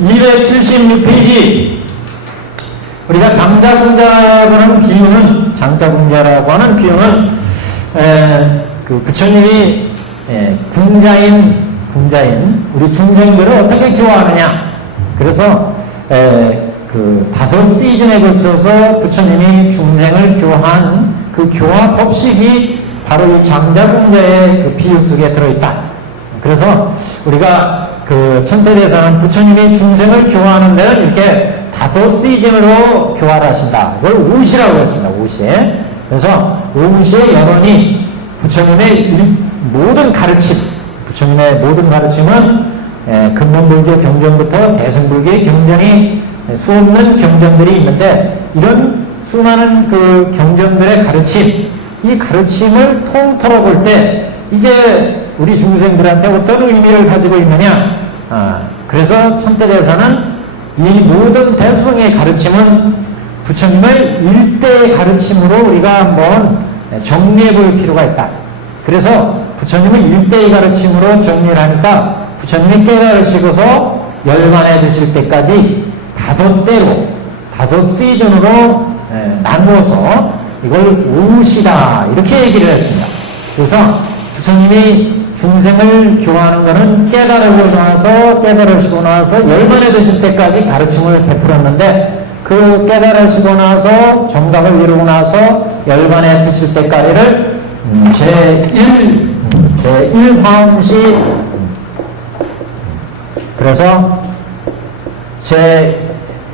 276페이지. 우리가 장자궁자라고 하는 비유는, 그 부처님이, 궁자인, 우리 중생들을 어떻게 교화하느냐. 그래서, 그 5시즌에 걸쳐서 부처님이 중생을 교화한 그 교화 법식이 바로 이 장자궁자의 그 비유 속에 들어있다. 그래서 우리가 그 천태대에서는 부처님이 중생을 교화하는 데는 이렇게 5시즌으로 교화를 하신다. 이걸 오시라고 했습니다. 오시에. 그래서 오시의 연원이 부처님의 모든 가르침, 부처님의 모든 가르침은 근본불교 경전부터 대승불교의 경전이 수없는 경전들이 있는데, 이런 수많은 그 경전들의 가르침, 이 가르침을 통틀어 볼 때 이게 우리 중생들한테 어떤 의미를 가지고 있느냐. 그래서 천태대에서는 이 모든 대수성의 가르침은 부처님의 일대의 가르침으로 우리가 한번 정리해 볼 필요가 있다. 그래서 부처님의 일대의 가르침으로 정리를 하니까 부처님이 깨달으시고서 열반해 드실 때까지 5대로, 5시즌으로 나누어서 이걸 오시다, 이렇게 얘기를 했습니다. 그래서 부처님이 중생을 교화하는 것은 깨달으시고 나서 열반해 드실 때까지 가르침을 베풀었는데, 그 깨달으시고 나서 정답을 이루고 나서 열반해 드실 때까지를 제1화엄시, 그래서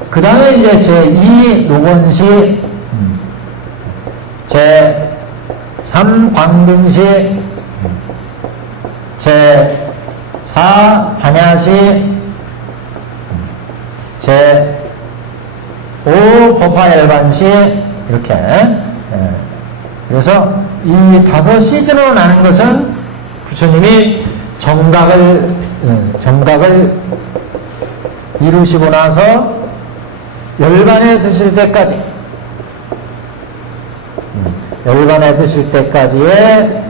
그 다음에 이제 제2 녹원시, 제3 광등시, 제4 반야시, 제5 법화열반시, 이렇게. 그래서 이 5시즌으로 나눈 것은 부처님이 정각을 이루시고 나서 열반에 드실 때까지, 열반에 드실 때까지의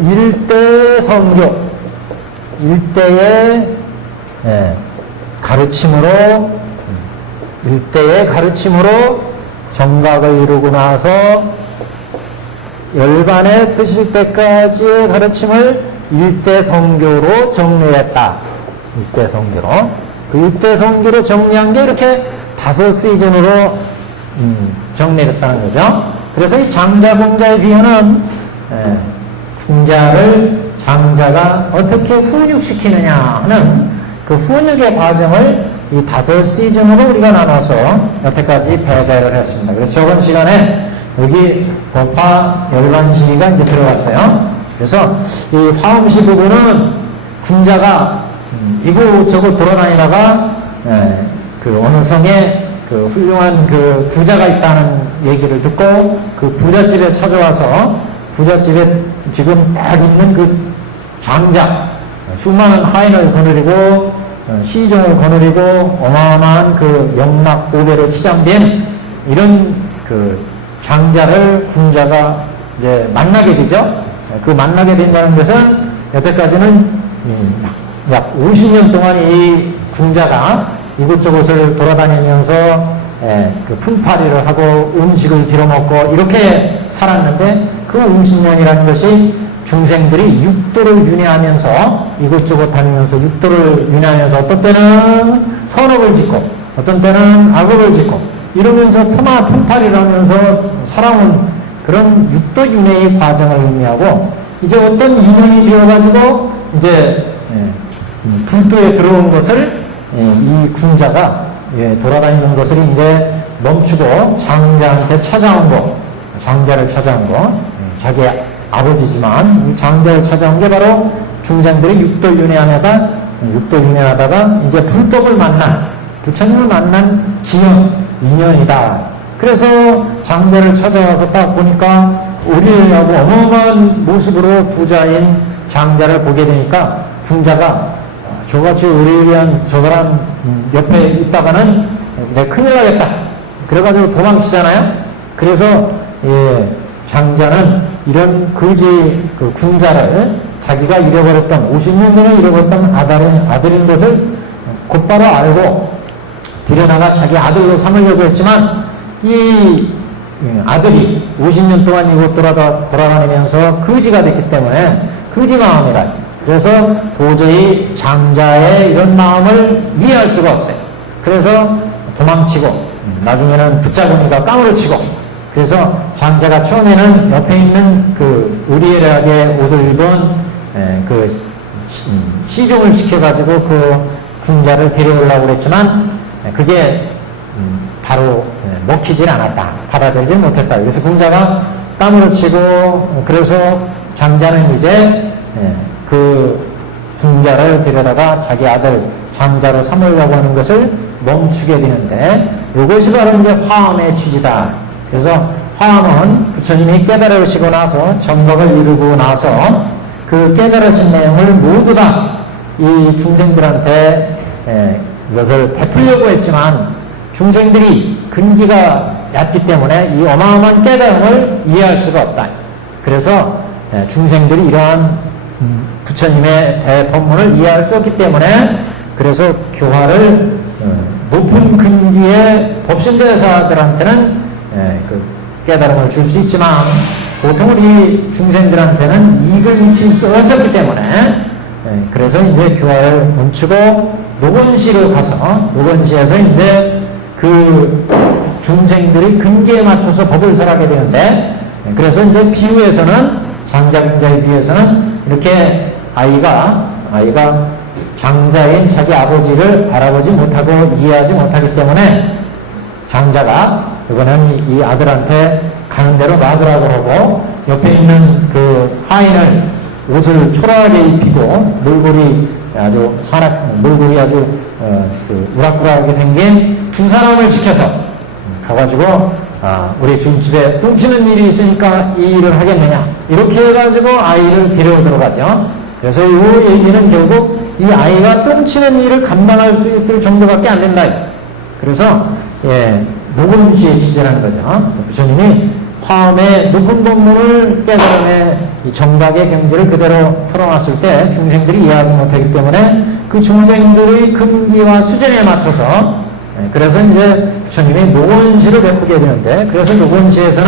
일대 성교, 일대의 가르침으로 정각을 이루고 나서 열반에 드실 때까지의 가르침을 일대 성교로 정리했다. 일대 성교로. 그 일대 성교로 정리한 게 이렇게 5시즌으로 정리했다는 거죠. 그래서 이 장자궁자의 비유는 장자가 어떻게 훈육시키느냐 하는 그 훈육의 과정을 이 5시즌으로 우리가 나눠서 여태까지 배배를 했습니다. 그래서 저번 시간에 여기 법화 열반시가 이제 들어갔어요. 그래서 이 화엄시 부분은 궁자가 이곳저곳 돌아다니다가 그 어느 성에 그 훌륭한 그 부자가 있다는 얘기를 듣고 그 부잣집에 찾아와서 부잣집에 지금 딱 있는 그 장자, 수많은 하인을 거느리고 시종을 거느리고 어마어마한 그 영락 5배로 치장된 이런 그 장자를 궁자가 이제 만나게 되죠. 그 만나게 된다는 것은 여태까지는 약 50년 동안 이 궁자가 이곳저곳을 돌아다니면서 그 품팔이를 하고 음식을 빌어먹고 이렇게 살았는데, 그 50년이라는 것이 중생들이 육도를 윤회하면서 이곳저곳 다니면서 육도를 윤회하면서 어떤 때는 선업을 짓고 어떤 때는 악업을 짓고 이러면서 품팔이를 하면서 살아온 그런 육도 윤회의 과정을 의미하고, 이제 어떤 인연이 되어가지고 이제 불도에 들어온 것을 이 궁자가 돌아다니는 것을 이제 멈추고 장자한테 찾아온 거, 장자를 찾아온 거, 자기 아버지지만 이 장자를 찾아온 게 바로 중생들이 육도 윤회하다가 이제 불법을 만난, 부처님을 만난 기원, 인연이다. 그래서 장자를 찾아와서 딱 보니까 오리하고 어마어마한 모습으로 부자인 장자를 보게 되니까 궁자가 저같이 의리한 저 사람 옆에 있다가는 내가 큰일 나겠다. 그래가지고 도망치잖아요. 그래서 장자는 이런 거지 그 궁자를 자기가 잃어버렸던 50년 전에 잃어버렸던 아들인 것을 곧바로 알고 들여다가 자기 아들로 삼으려고 했지만 이 아들이 50년 동안 이곳 돌아다니면서 거지가 됐기 때문에 거지 마음이라. 그래서 도저히 장자의 이런 마음을 이해할 수가 없어요. 그래서 도망치고 나중에는 붙잡으니까 까무러치고, 그래서 장자가 처음에는 옆에 있는 그 의리애락의 옷을 입은 그 시종을 시켜가지고 그 궁자를 데려오려고 그랬지만 그게 바로 먹히질 않았다. 받아들이질 못했다. 그래서 궁자가 까무러치고, 그래서 장자는 이제 그 궁자를 데려다가 자기 아들 장자로 삼으려고 하는 것을 멈추게 되는데, 이것이 바로 이제 화엄의 취지다. 그래서 화엄은 부처님이 깨달으시고 나서 정법을 이루고 나서 그 깨달으신 내용을 모두 다 이 중생들한테 이것을 베풀려고 했지만 중생들이 근기가 얕기 때문에 이 어마어마한 깨달음을 이해할 수가 없다. 그래서 중생들이 이러한 부처님의 대법문을 이해할 수 없기 때문에, 그래서 교화를 높은 근기의 법신대사들한테는 그 깨달음을 줄 수 있지만 보통 우리 중생들한테는 이익을 미칠 수 없었기 때문에, 그래서 이제 교화를 멈추고 노건시로 가서 노건시에서 이제 그 중생들이 근기에 맞춰서 법을 설하게 되는데, 그래서 이제 비유에서는 장자궁자에 비해서는 이렇게 아이가 장자인 자기 아버지를 알아보지 못하고 이해하지 못하기 때문에 장자가 이번엔 이 아들한테 가는 대로 놔두라고 하고, 옆에 있는 그 하인을 옷을 초라하게 입히고 몰골이 아주 그 우락부락하게 생긴 두 사람을 시켜서 가가지고 우리 중집에 똥치는 일이 있으니까 이 일을 하겠느냐, 이렇게 해가지고 아이를 데려오도록 하죠. 그래서 이 얘기는 결국 이 아이가 똥치는 일을 감당할 수 있을 정도밖에 안 된다. 그래서 노건시의 취재라는 거죠. 부처님이 화엄의 높은 법문을 깨달음의 이 정박의 경지를 그대로 풀어놨을 때 중생들이 이해하지 못하기 때문에 그 중생들의 근기와 수준에 맞춰서, 그래서 이제 부처님이 노건시를 베푸게 되는데, 그래서 노건시에서는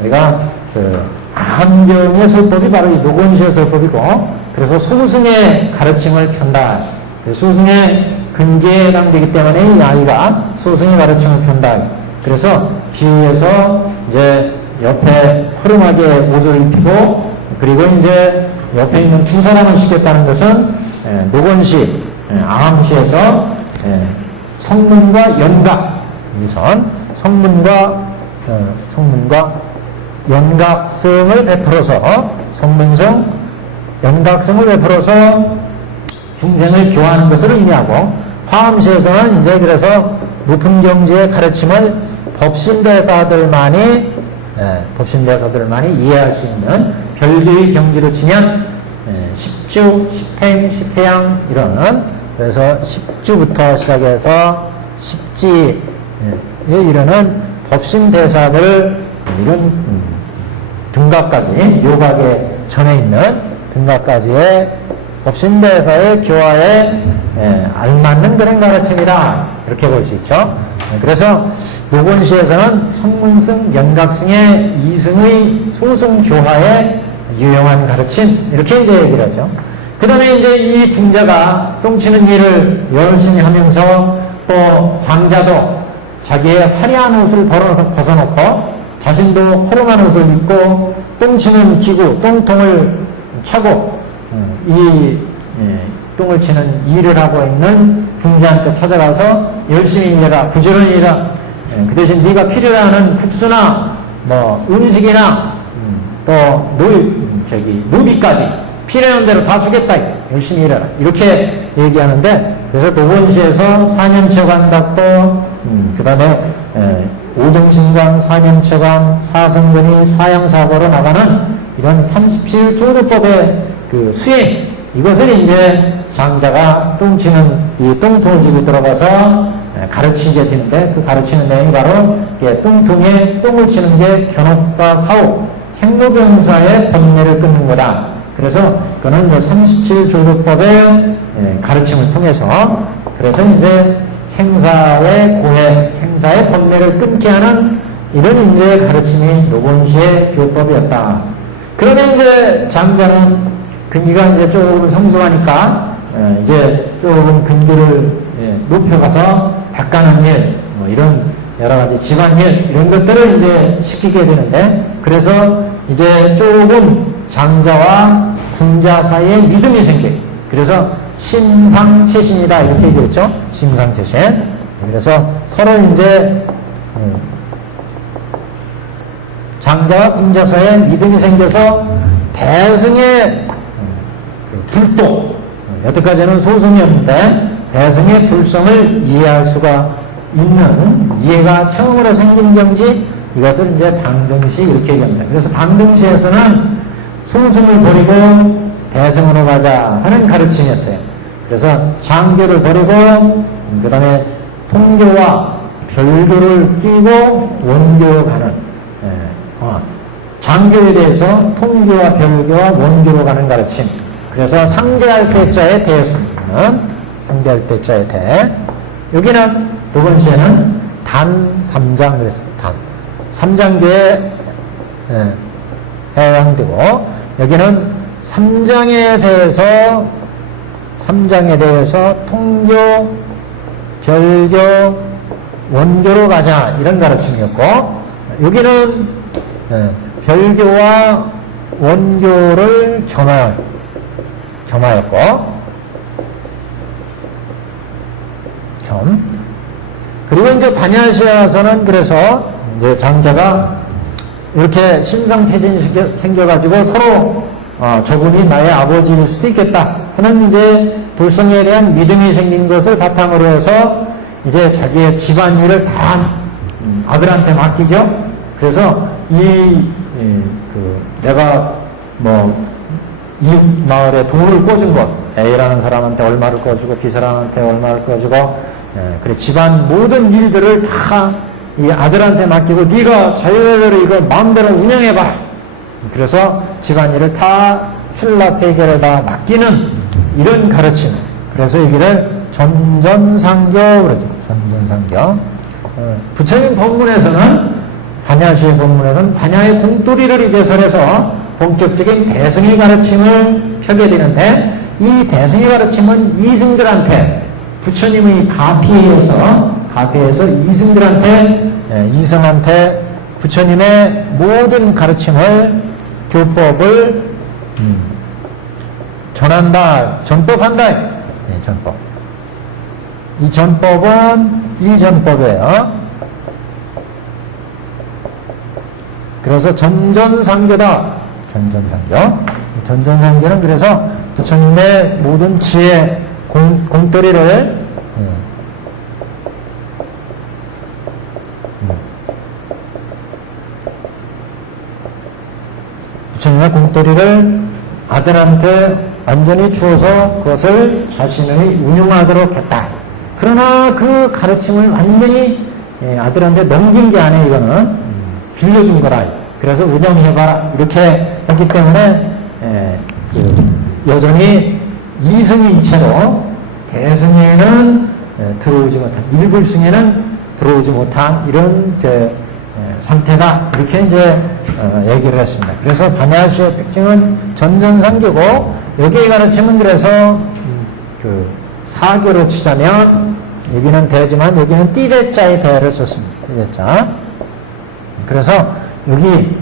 우리가 그 암경의 설법이 바로 이 노건시의 설법이고, 그래서 소승의 가르침을 편다. 소승의 근기에 해당되기 때문에 이 아이가 소승의 가르침을 편다. 그래서 비유에서 이제 옆에 허름하게 옷을 입히고, 그리고 이제 옆에 있는 두 사람을 시켰다는 것은 노건시, 암시에서 성문과 연각, 성문과 연각성을 베풀어서 성문성, 연각성을 베풀어서 중생을 교화하는 것을 의미하고, 화엄시에서는 이제 그래서 높은 경지의 가르침을 법신대사들만이 이해할 수 있는 별개의 경지로 치면 십주, 십행, 십회양 이런, 그래서 십주부터 시작해서 십지에 이르는 법신대사들 이런 등각까지, 요각에 전해 있는 등각까지의 법신대사의 교화에 알맞는 그런 가르침이다, 이렇게 볼 수 있죠. 그래서 노건시에서는 성문승, 연각승의 이승의 소승 교화에 유용한 가르침, 이렇게 이제 얘기를 하죠. 그 다음에 이제 이 궁자가 똥치는 일을 열심히 하면서 또 장자도 자기의 화려한 옷을 벗어놓고 자신도 허름한 옷을 입고 똥치는 기구, 똥통을 차고 똥을 치는 일을 하고 있는 궁자한테 찾아가서 열심히 일해라, 부지런히 일해라. 그 대신 네가 필요로 하는 국수나 뭐 음식이나 또 노비까지 필요한 대로 다 주겠다. 열심히 일해라. 이렇게 얘기하는데, 그래서 노건시에서 사념처관 닦고, 그 다음에 오정신관, 사념처관, 사성근이 사양사고로 나가는 이런 37조도법의 그 수행, 이것을 이제 장자가 똥치는 이 똥통을 쥐고 들어가서 가르치게 되는데, 그 가르치는 내용이 바로 똥통에 똥을 치는 게 견옥과 사옥, 생로병사의 번뇌를 끊는 거다. 그래서 그는 이제 37조도법의 가르침을 통해서 그래서 이제 생사의 고해, 생사의 번뇌를 끊게 하는 이런 이제 가르침이 노곤시의 교법이었다. 그러면 이제 장자는 근기가 이제 조금 성숙하니까 이제 조금 근기를 높여가서 백간한 일, 뭐 이런 여러 가지 집안일 이런 것들을 이제 시키게 되는데 그래서 이제 조금 장자와 군자 사이에 믿음이 생겨요. 그래서 심상체신이다 이렇게 얘기했죠. 심상체신. 그래서 서로 이제 장자와 군자 사이에 믿음이 생겨서 대승의 불도 여태까지는 소승이었는데 대승의 불성을 이해할 수가 있는 이해가 처음으로 생긴 경지 이것을 이제 방등시 이렇게 얘기합니다. 그래서 방등시에서는 소승을 버리고 대승으로 가자 하는 가르침이었어요. 그래서 장교를 버리고 그 다음에 통교와 별교를 끼고 원교로 가는 장교에 대해서 통교와 별교와 원교로 가는 가르침. 그래서 상대할 때자의 대수는 상대할 때자의 대. 여기는 노건시에는 단 3장 그랬어요. 단 3장교에 해당되고 여기는 3장에 대해서 통교, 별교, 원교로 가자 이런 가르침이었고 여기는 별교와 원교를 겸하였고 그리고 이제 반야시에 와서는 그래서 이제 장자가 이렇게 심상체진이 생겨가지고 서로 저분이 나의 아버지일 수도 있겠다 하는 이제 불성에 대한 믿음이 생긴 것을 바탕으로 해서 이제 자기의 집안일을 다 아들한테 맡기죠. 그래서 내가 이웃 마을에 돈을 꿔준 것, A라는 사람한테 얼마를 꿔주고 B 사람한테 얼마를 꿔주고, 그래 집안 모든 일들을 다 이 아들한테 맡기고 네가 자유대로 이거 마음대로 운영해봐. 그래서 집안일을 다 출납해결을 다 맡기는 이런 가르침. 그래서 여기를 전전상교 그러죠. 전전상교. 부처님 법문에서는 반야시의 법문에서는 반야의 공돌이를 이제 설해서 본격적인 대승의 가르침을 펴게 되는데 이 대승의 가르침은 이승들한테 부처님의 가피에서 이승한테 부처님의 모든 가르침을 교법을 전법한다. 전법. 이 전법은 이 전법이에요. 그래서 전전상교다. 전전상교는 그래서 부처님의 모든 지혜 공돌이를 부처님의 공돌이를 아들한테 완전히 주어서 그것을 자신의 운용하도록 했다. 그러나 그 가르침을 완전히 아들한테 넘긴 게 아니에요. 이거는 빌려준 거라. 그래서 운영해봐라 이렇게 했기 때문에 여전히 이승인 채로 대승에는 들어오지 못한, 일불승에는 들어오지 못한 이런 상태다. 이렇게 이제 얘기를 했습니다. 그래서 반야시의 특징은 전전상교고 여기의 가르침은 그래서 사교로 치자면 여기는 대지만 여기는 띠대자의 대를 썼습니다. 띠대자. 그래서 여기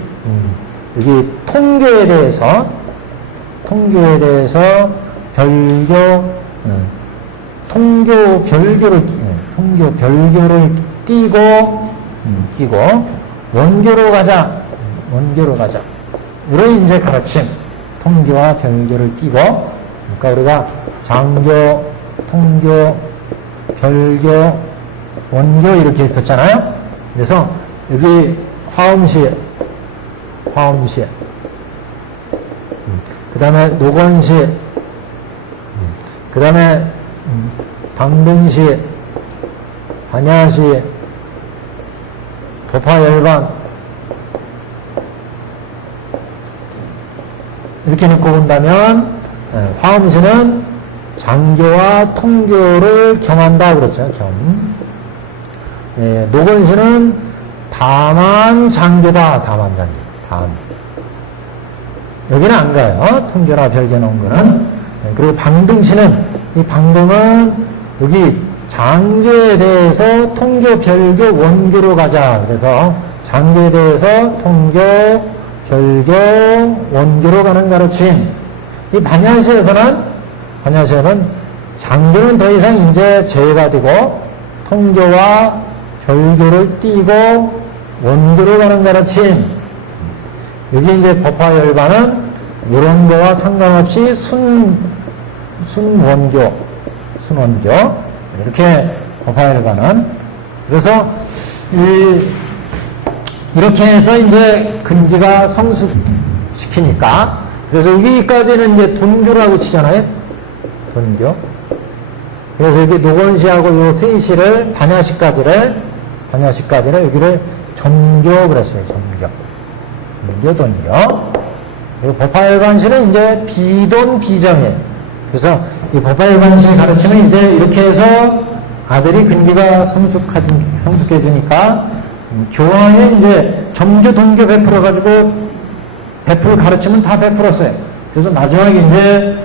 통교에 대해서 통교 별교를 띄고 원교로 가자. 이런 이제 가르침. 통교와 별교를 띄고, 그러니까 우리가 장교, 통교, 별교, 원교 이렇게 있었잖아요. 그래서 여기 화엄시, 그 다음에 노건시, 그 다음에 방등시, 반야시, 도파열반 이렇게 놓고 본다면 화엄시는 장교와 통교를 겸한다 그랬죠. 노건시는 다만 장교다. 다만 장교. 다만. 여기는 안 가요. 통교나 별개 놓은 거는. 그리고 방등시는, 이 방등은 여기 장교에 대해서 통교, 별교, 원교로 가자. 그래서 장교에 대해서 통교, 별교, 원교로 가는 가르침. 이 반야시에서는 장교는 더 이상 이제 제외가 되고 통교와 별교를 띄고 원교로 가는 가르침. 여기 이제 법화열반은 이런 거와 상관없이 순원교 이렇게 법화열반은. 그래서 이렇게 해서 이제 근기가 성숙시키니까. 그래서 여기까지는 이제 돈교라고 치잖아요. 돈교. 그래서 여기 노건시하고 요 세시를 반야시까지를 여기를 점교 그랬어요. 점교, 돈교. 그리고 법화열반시는 이제 비돈, 비정예. 그래서 이 법화열반시의 가르침은 이제 이렇게 해서 아들이 근기가 성숙해지니까 교화에 이제 점교, 돈교 베풀어가지고 베풀 가르침은 다 베풀었어요. 그래서 마지막에 이제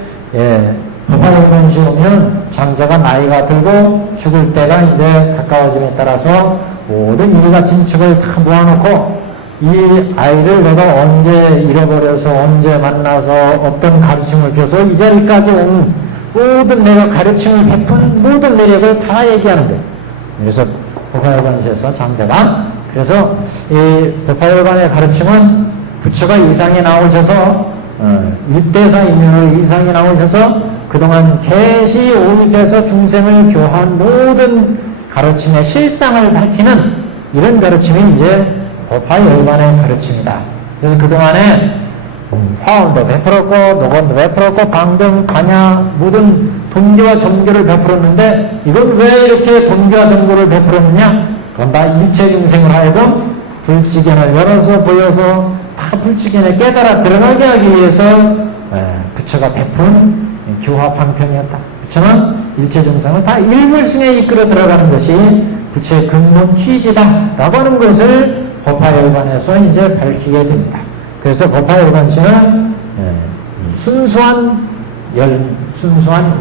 법화열반시 오면 장자가 나이가 들고 죽을 때가 이제 가까워짐에 따라서 모든 일가친척을 다 모아놓고 이 아이를 내가 언제 잃어버려서 언제 만나서 어떤 가르침을 줘서 이 자리까지 온 모든 내가 가르침을 베푼 모든 내력을 다 얘기하는 거예요. 그래서 법화열반시에서 장자가 그래서 이 법화열반의 가르침은 부처가 이상에 나오셔서 일대사 인연으로 이상에 나오셔서 그동안 계시 오입해서 중생을 교한 모든 가르침의 실상을 밝히는 이런 가르침이 이제 법화열반의 가르침이다. 그래서 그동안에 화엄도 베풀었고 노건도 베풀었고 방등, 반야 모든 돈교와 점교를 베풀었는데 이건 왜 이렇게 돈교와 점교를 베풀었느냐? 그건 다 일체 중생을 하여금 불지견을 열어서 보여서 다 불지견에 깨달아 들어가게 하기 위해서 부처가 베푼 교화 방편이었다. 부처는 일체 중생을 다 일불승에 이끌어 들어가는 것이 부처의 근본 취지다 라고 하는 것을 법화열반에서 이제 밝히게 됩니다. 그래서 법화열반시는 순수한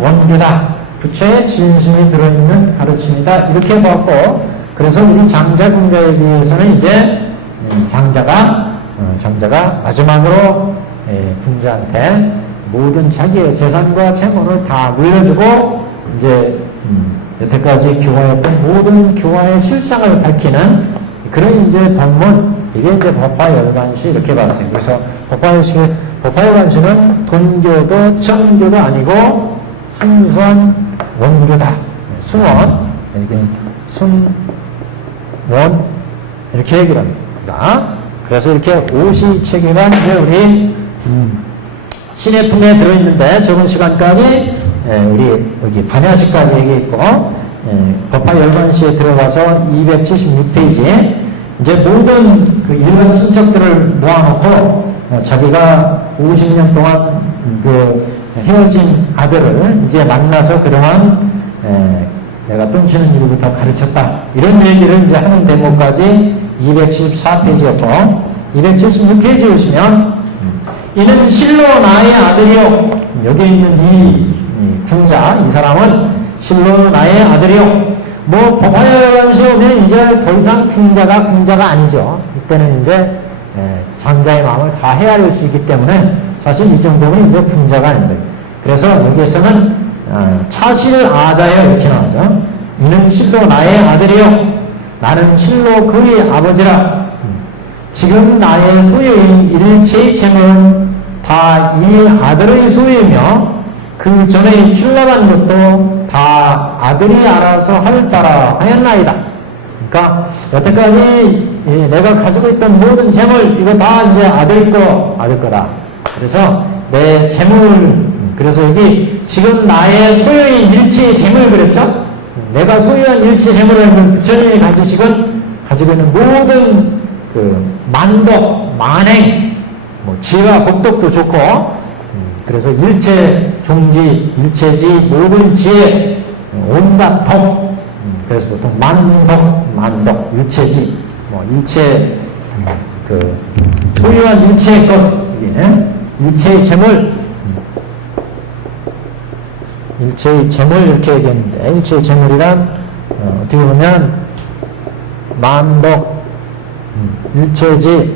원교다. 부처의 진심이 들어있는 가르침이다. 이렇게 봤고, 그래서 우리 장자군자에 비해서는 이제 장자가 마지막으로 군자한테 모든 자기의 재산과 재물을 다 물려주고 이제 여태까지 교화했던 모든 교화의 실상을 밝히는 그런 이제 법문, 이게 이제 법화열반시 이렇게 봤어요. 그래서 법화열반시는 돈교도 점교도 아니고 순수한 원교다. 순원, 이렇게 순원 이렇게 얘기를 합니다. 그래서 이렇게 오시체계가 이제 우리 신의 품에 들어있는데 적은 시간까지 우리 여기 반야시까지 얘기했고 법화열반시에 들어가서 276페이지에 이제 모든 그 일반 친척들을 모아놓고 자기가 50년 동안 그 헤어진 아들을 이제 만나서 그동안 내가 똥치는 일부터 가르쳤다. 이런 얘기를 이제 하는 대목까지 274페이지였고 276페이지에 오시면 이는 실로 나의 아들이요. 여기 있는 이 군자, 이 사람은 실로 나의 아들이요. 뭐 법화열반시에 오면 이제 더 이상 군자가 아니죠. 이때는 이제 장자의 마음을 다 헤아릴 수 있기 때문에 사실 이 정도는 이제 군자가 아닌 거예요. 그래서 여기에서는 차실 아자여 이렇게 나오죠. 이는 실로 나의 아들이요. 나는 실로 그의 아버지라. 지금 나의 소유인 일체의 재물은 다 이 아들의 소유이며 그 전에 출납한 것도 다 아들이 알아서 할 따라 하였나이다. 그러니까 여태까지 내가 가지고 있던 모든 재물 이거 다 이제 아들 거다. 그래서 내 재물, 그래서 여기 지금 나의 소유인 일체의 재물 그랬죠? 내가 소유한 일체 재물을 부처님이 가지고 있는 모든 그 만덕, 만행, 뭐 지혜와 복덕도 좋고 그래서 일체 종지, 일체지, 모든 지혜, 온갖 덕. 그래서 보통 만덕, 일체지, 뭐 일체 소유한 일체의 것, 일체의 재물, 일체의 재물 이렇게 얘기했는데 일체의 재물이란 어떻게 보면 만덕, 일체지,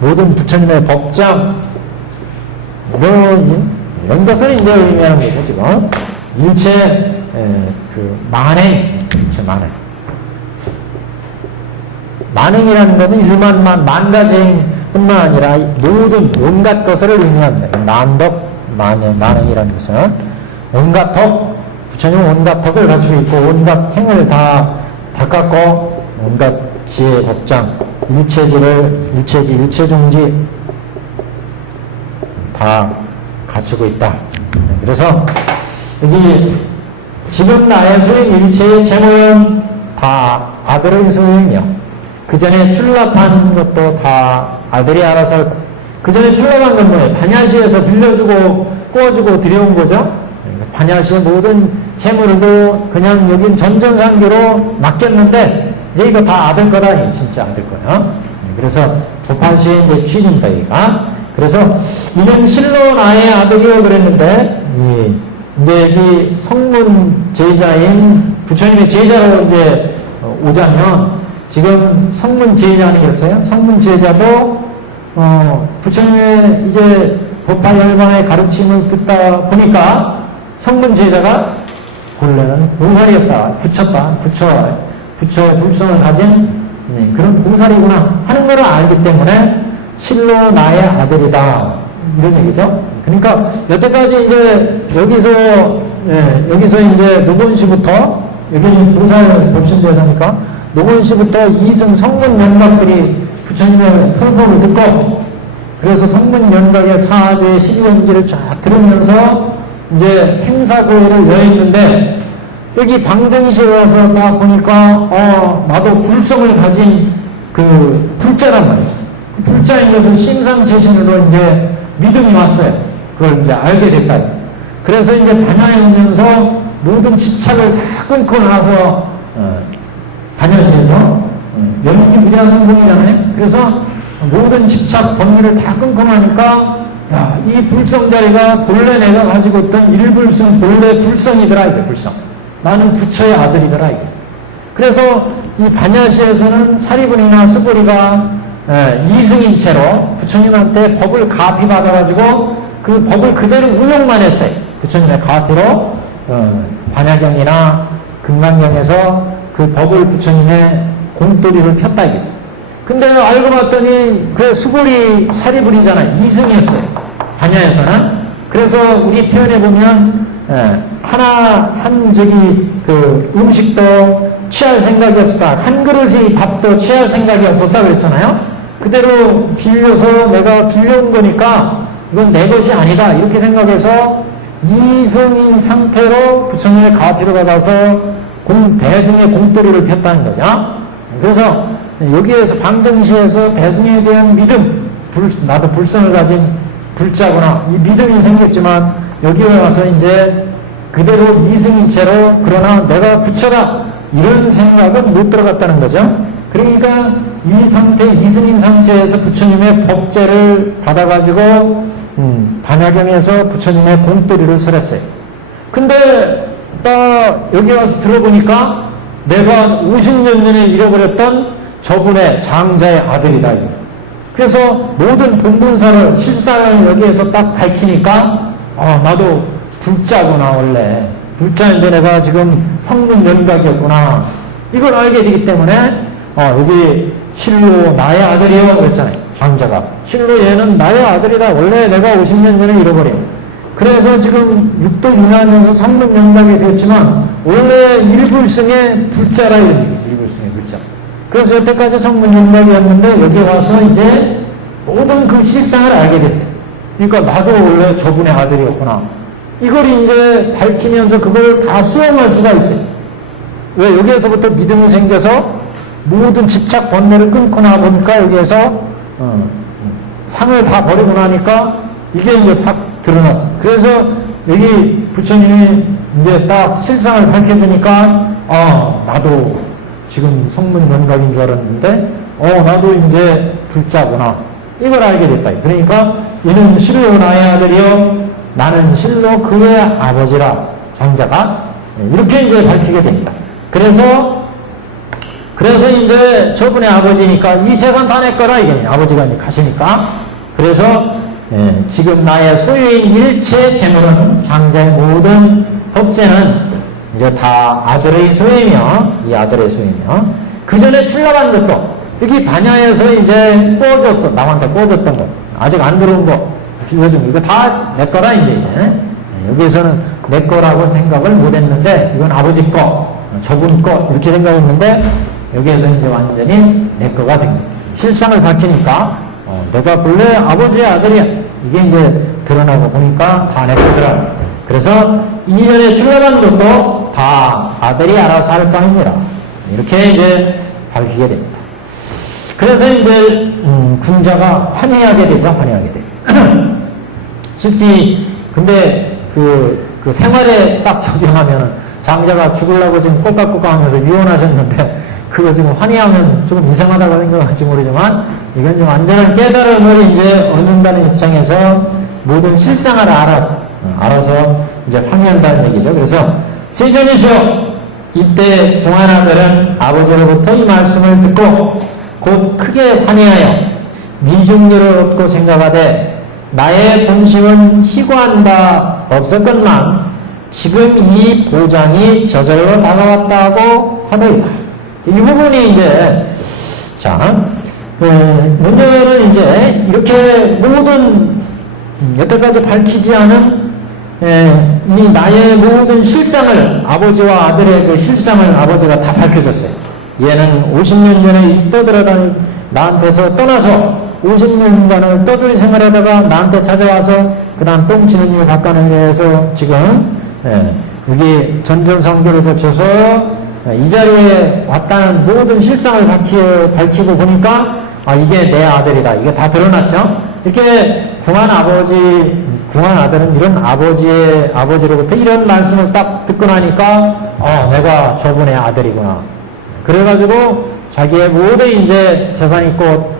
모든 부처님의 법장 이런 것을 이제 의미하는 것이죠. 지금 일체 만행, 일체 만행이라는 것은 일만만 만가지행뿐만 아니라 모든 온갖 것을 의미합니다. 만덕, 만행이라는 것은 온갖 덕, 부처님은 온갖 덕을 갖추고 있고 온갖 행을 다 닦았고 온갖 지혜 법장, 일체지, 일체종지 다 갖추고 있다. 그래서 여기 지금 나의 소인 일체의 재물은 다 아들의 소유이며 그 전에 출납한 것도 다 아들이 알아서 할 거. 그 전에 출납한 건 뭐예요? 반야시에서 빌려주고 구워주고 들여온 거죠. 반야시의 모든 재물도 그냥 여긴 전전상교로 맡겼는데 이제 이거 다 아들 거다. 진짜 아들 거야. 그래서 법화시의 이제 취지입니다. 여기가. 그래서 이는 실로 나의 아들이요 그랬는데 이제 여기 성문 제자인 부처님의 제자로 이제 오자면 지금 성문 제자 아니겠어요? 성문 제자도 부처님의 이제 법화 열반의 가르침을 듣다 보니까 성문 제자가 본래는 공살이었다, 부처의 불성을 가진 그런 공살이구나 하는 것을 알기 때문에 실로 나의 아들이다 이런 얘기죠. 그러니까 여태까지 이제 여기서 이제 노곤시부터 여기는 공살 법신대사니까 노곤시부터 이승 성문 연각들이 부처님의 설법을 듣고 그래서 성문 연각의 사제 12원지를 쫙 들으면서 이제 생사고해를 여행했는데 여기 방등시에 와서 딱 보니까 나도 불성을 가진 그 불자란 말이에요. 불자인 것은 심상재신으로 이제 믿음이 왔어요. 그걸 이제 알게 됐다. 그래서 이제 반야에 오면서 모든 집착을 다 끊고 나서 반야시에서 연기 무제한 성공이잖아요. 그래서 모든 집착 법률을 다 끊고 나니까 야, 이 불성 자리가 본래 내가 가지고 있던 일불성 본래 불성이더라 이게 불성. 나는 부처의 아들이더라 이게. 그래서 이 반야시에서는 사리분이나 수보리가 이승인 채로 부처님한테 법을 가피 받아가지고 그 법을 그대로 운용만 했어요. 부처님의 가피로 반야경이나 금강경에서 그 법을 부처님의 공돌이를 폈다 이게. 근데 알고 봤더니 그 수보리 사리분이잖아요. 이승이었어요. 반야에서는. 그래서 우리 표현해 보면 그 음식도 취할 생각이 없었다. 한 그릇의 밥도 취할 생각이 없었다 그랬잖아요. 그대로 빌려서 내가 빌려온 거니까 이건 내 것이 아니다. 이렇게 생각해서 이승인 상태로 부처님의 가피를 받아서 대승의 공돌이를 폈다는 거죠. 그래서 여기에서 방등시에서 대승에 대한 믿음, 나도 불성을 가진 불자구나. 이 믿음이 생겼지만 여기에 와서 이제 그대로 이승인 채로 그러나 내가 부처다. 이런 생각은 못 들어갔다는 거죠. 그러니까 이 상태, 이승인 상태에서 부처님의 법제를 받아가지고 반야경에서 부처님의 공돌이를 설했어요. 근데 딱 여기 와서 들어보니까 내가 50년 전에 잃어버렸던 저분의 장자의 아들이다. 그래서 모든 본분사를 실상을 여기에서 딱 밝히니까 나도 불자구나 원래. 불자인데 내가 지금 성문 연각이었구나. 이걸 알게 되기 때문에 여기 실로 나의 아들이요 그랬잖아요. 장자가. 실로 얘는 나의 아들이다. 원래 내가 50년 전에 잃어버려. 그래서 지금 육도 윤회하면서 성문 연각이 되었지만 원래 일불승의 불자라 이런 얘기죠. 일불승의 불자. 그래서 여태까지 성문 연각이었는데 여기 와서 이제 모든 그 실상을 알게 됐어요. 그러니까 나도 원래 저분의 아들이었구나. 이걸 이제 밝히면서 그걸 다 수용할 수가 있어요. 왜? 여기에서부터 믿음이 생겨서 모든 집착 번뇌를 끊고 나 보니까 여기에서 상을 다 버리고 나니까 이게 이제 확 드러났어. 그래서 여기 부처님이 이제 딱 실상을 밝혀주니까, 나도 지금 성문 연각인 줄 알았는데, 나도 이제 불자구나. 이걸 알게 됐다. 그러니까, 이는 실로 나의 아들이요, 나는 실로 그의 아버지라, 장자가. 이렇게 이제 밝히게 됩니다. 그래서 이제 저분의 아버지니까 이 재산 다 내 거라, 이게 아버지가 이제 가시니까. 그래서, 지금 나의 소유인 일체 재물은 장자의 모든 법제는 이제 다 아들의 소유며, 이 아들의 소유며, 그 전에 출납한 것도, 여기 반야에서 이제 남한테 꿔줬던 거, 아직 안 들어온 거, 요즘 이거 다 내 거라, 이제. 여기에서는 내 거라고 생각을 못 했는데, 이건 아버지 거, 저분 거, 이렇게 생각했는데, 여기에서 이제 완전히 내 거가 됩니다. 실상을 밝히니까, 내가 본래 아버지의 아들이야. 이게 이제 드러나고 보니까 다 내 거더라. 그래서 이전에 출납한 것도 다 아들이 알아서 할 바입니다. 이렇게 이제 밝히게 됩니다. 그래서 이제 궁자가 환희하게 되죠. 환희하게 돼요. 실제 근데 그 생활에 딱 적용하면은 장자가 죽으려고 지금 꼴깍꼴깍 하면서 유언하셨는데 그거 지금 환희하면 조금 이상하다고 생각할지 모르지만 이건 좀 완전한 깨달음을 이제 얻는다는 입장에서 모든 실상을 알아서 이제 환희한다는 얘기죠. 그래서 세존이시여, 이때 중한 아들은 아버지로부터 이 말씀을 듣고 곧 크게 환희하여 미중류를 얻고 생각하되 나의 본심은 희구한 바 없었건만 지금 이 보장이 저절로 다가왔다고 하더이다. 이 부분이 이제, 먼저는 이제 이렇게 모든 여태까지 밝히지 않은 이 나의 모든 실상을, 아버지와 아들의 그 실상을 아버지가 다 밝혀줬어요. 얘는 50년 전에 이 떠들어다니 나한테서 떠나서 50년간을 떠돌이 생활하다가 나한테 찾아와서 그 다음 똥치는 일 바꿔는 일해서 지금 여기 전전성교를 거쳐서 이 자리에 왔다는 모든 실상을 밝히고 보니까 이게 내 아들이다. 이게 다 드러났죠. 이렇게 궁한 아들은 이런 아버지로부터 이런 말씀을 딱 듣고 나니까 내가 저분의 아들이구나. 그래가지고 자기의 모든 이제 재산이 곧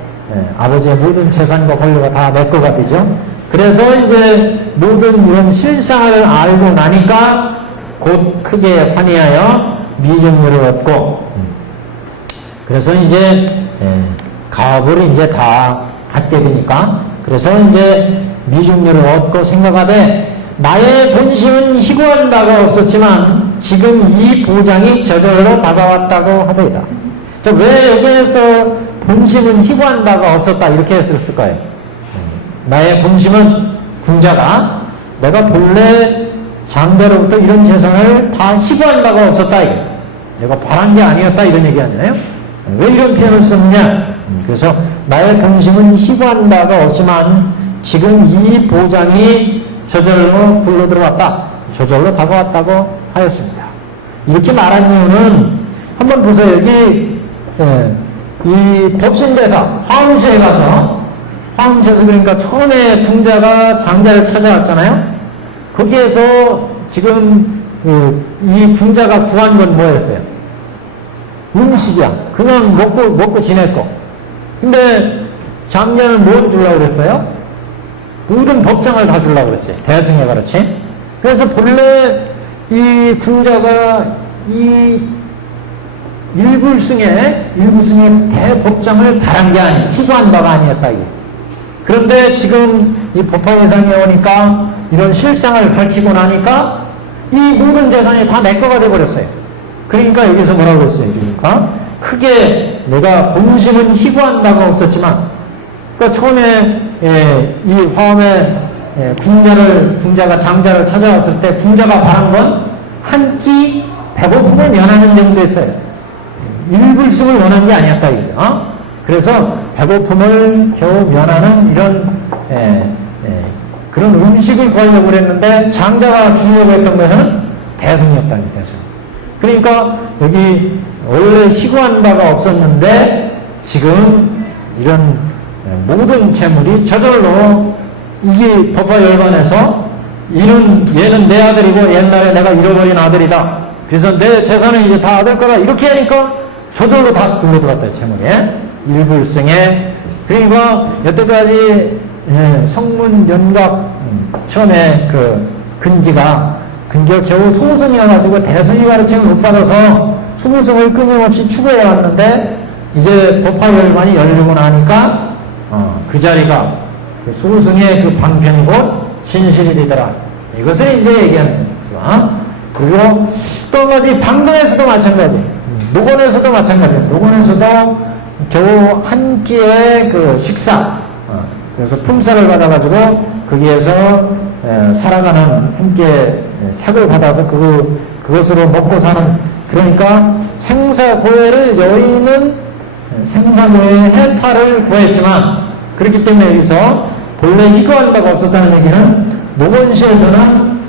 아버지의 모든 재산과 권리가 다 내 거가 되죠. 그래서 이제 모든 이런 실상을 알고 나니까 곧 크게 환희하여 미중류를 얻고, 그래서 이제 가업을 이제 다 갖게 되니까, 그래서 이제 미중류를 얻고 생각하되 나의 본심은 희구한 바가 없었지만 지금 이 보장이 저절로 다가왔다고 하더이다. 왜 여기에서 본심은 희구한 바가 없었다 이렇게 했을까요? 나의 본심은 궁자가 내가 본래 장자로부터 이런 재산을 다 희구한 바가 없었다. 내가 바란 게 아니었다 이런 얘기 아니에요? 왜 이런 표현을 썼느냐? 그래서 나의 본심은 희구한 바가 없지만 지금 이 보장이 저절로 굴러 들어왔다. 저절로 다가왔다고 하였습니다. 이렇게 말한 이유는 한번 보세요. 여기 이 법신대사 화엄시에 가서 그러니까 처음에 궁자가 장자를 찾아왔잖아요. 거기에서 지금 이 궁자가 구한 건 뭐였어요? 음식이야. 그냥 먹고 지낼 거. 근데 장자는 뭘 주려고 그랬어요? 모든 법장을 다 주려고 그랬어요. 대승에 그렇지. 그래서 본래 이 궁자가 이 일불승의 대법장을 바란 게 아니, 희구한 바가 아니었다. 이게. 그런데 지금 이 법화회상에 오니까 이런 실상을 밝히고 나니까 이 모든 재산이 다 내 거가 돼버렸어요. 그러니까 여기서 뭐라고 했어요? 그러니까 크게 내가 본심은 희구한 바가 없었지만, 그러니까 처음에 이 화엄에 궁자가 장자를 찾아왔을 때 궁자가 바란 건 한 끼 배고픔을 면하는 정도였어요. 일불승을 원한 게 아니었다 이거죠. 그래서 배고픔을 겨우 면하는 이런 그런 음식을 구하려고 그랬는데 장자가 주려고 했던 것은 대승이었다는 대승. 그러니까 여기 원래 희구한 바가 없었는데 지금 이런 모든 재물이 저절로 이게 법화 열반에서 얘는 내 아들이고 옛날에 내가 잃어버린 아들이다. 그래서 내 재산은 이제 다 아들 거다. 이렇게 하니까 저절로 다 굴러들었다. 제목에. 일불성에. 그러니까 여태까지 성문 연각 처음에 그 근기가 겨우 소승이어가지고 대승이 가르침을 못 받아서 소승을 끊임없이 추구해 왔는데 이제 법화 열반이 열리고 나니까 그 자리가 그 소승의 그 방편이 곧 진실이 되더라. 이것을 이제 얘기하는 거죠. 그리고 또 한 가지 방등에서도 마찬가지. 노건에서도 마찬가지. 노건에서도 겨우 한 끼의 그 식사. 그래서 품사를 받아가지고 거기에서 살아가는 함께 착을 받아서 그것으로 먹고 사는, 그러니까 생사고해를 여인은 생사고해의 해탈을 구했지만, 그렇기 때문에 여기서 본래 희거한 바가 없었다는 얘기는 노건시에서는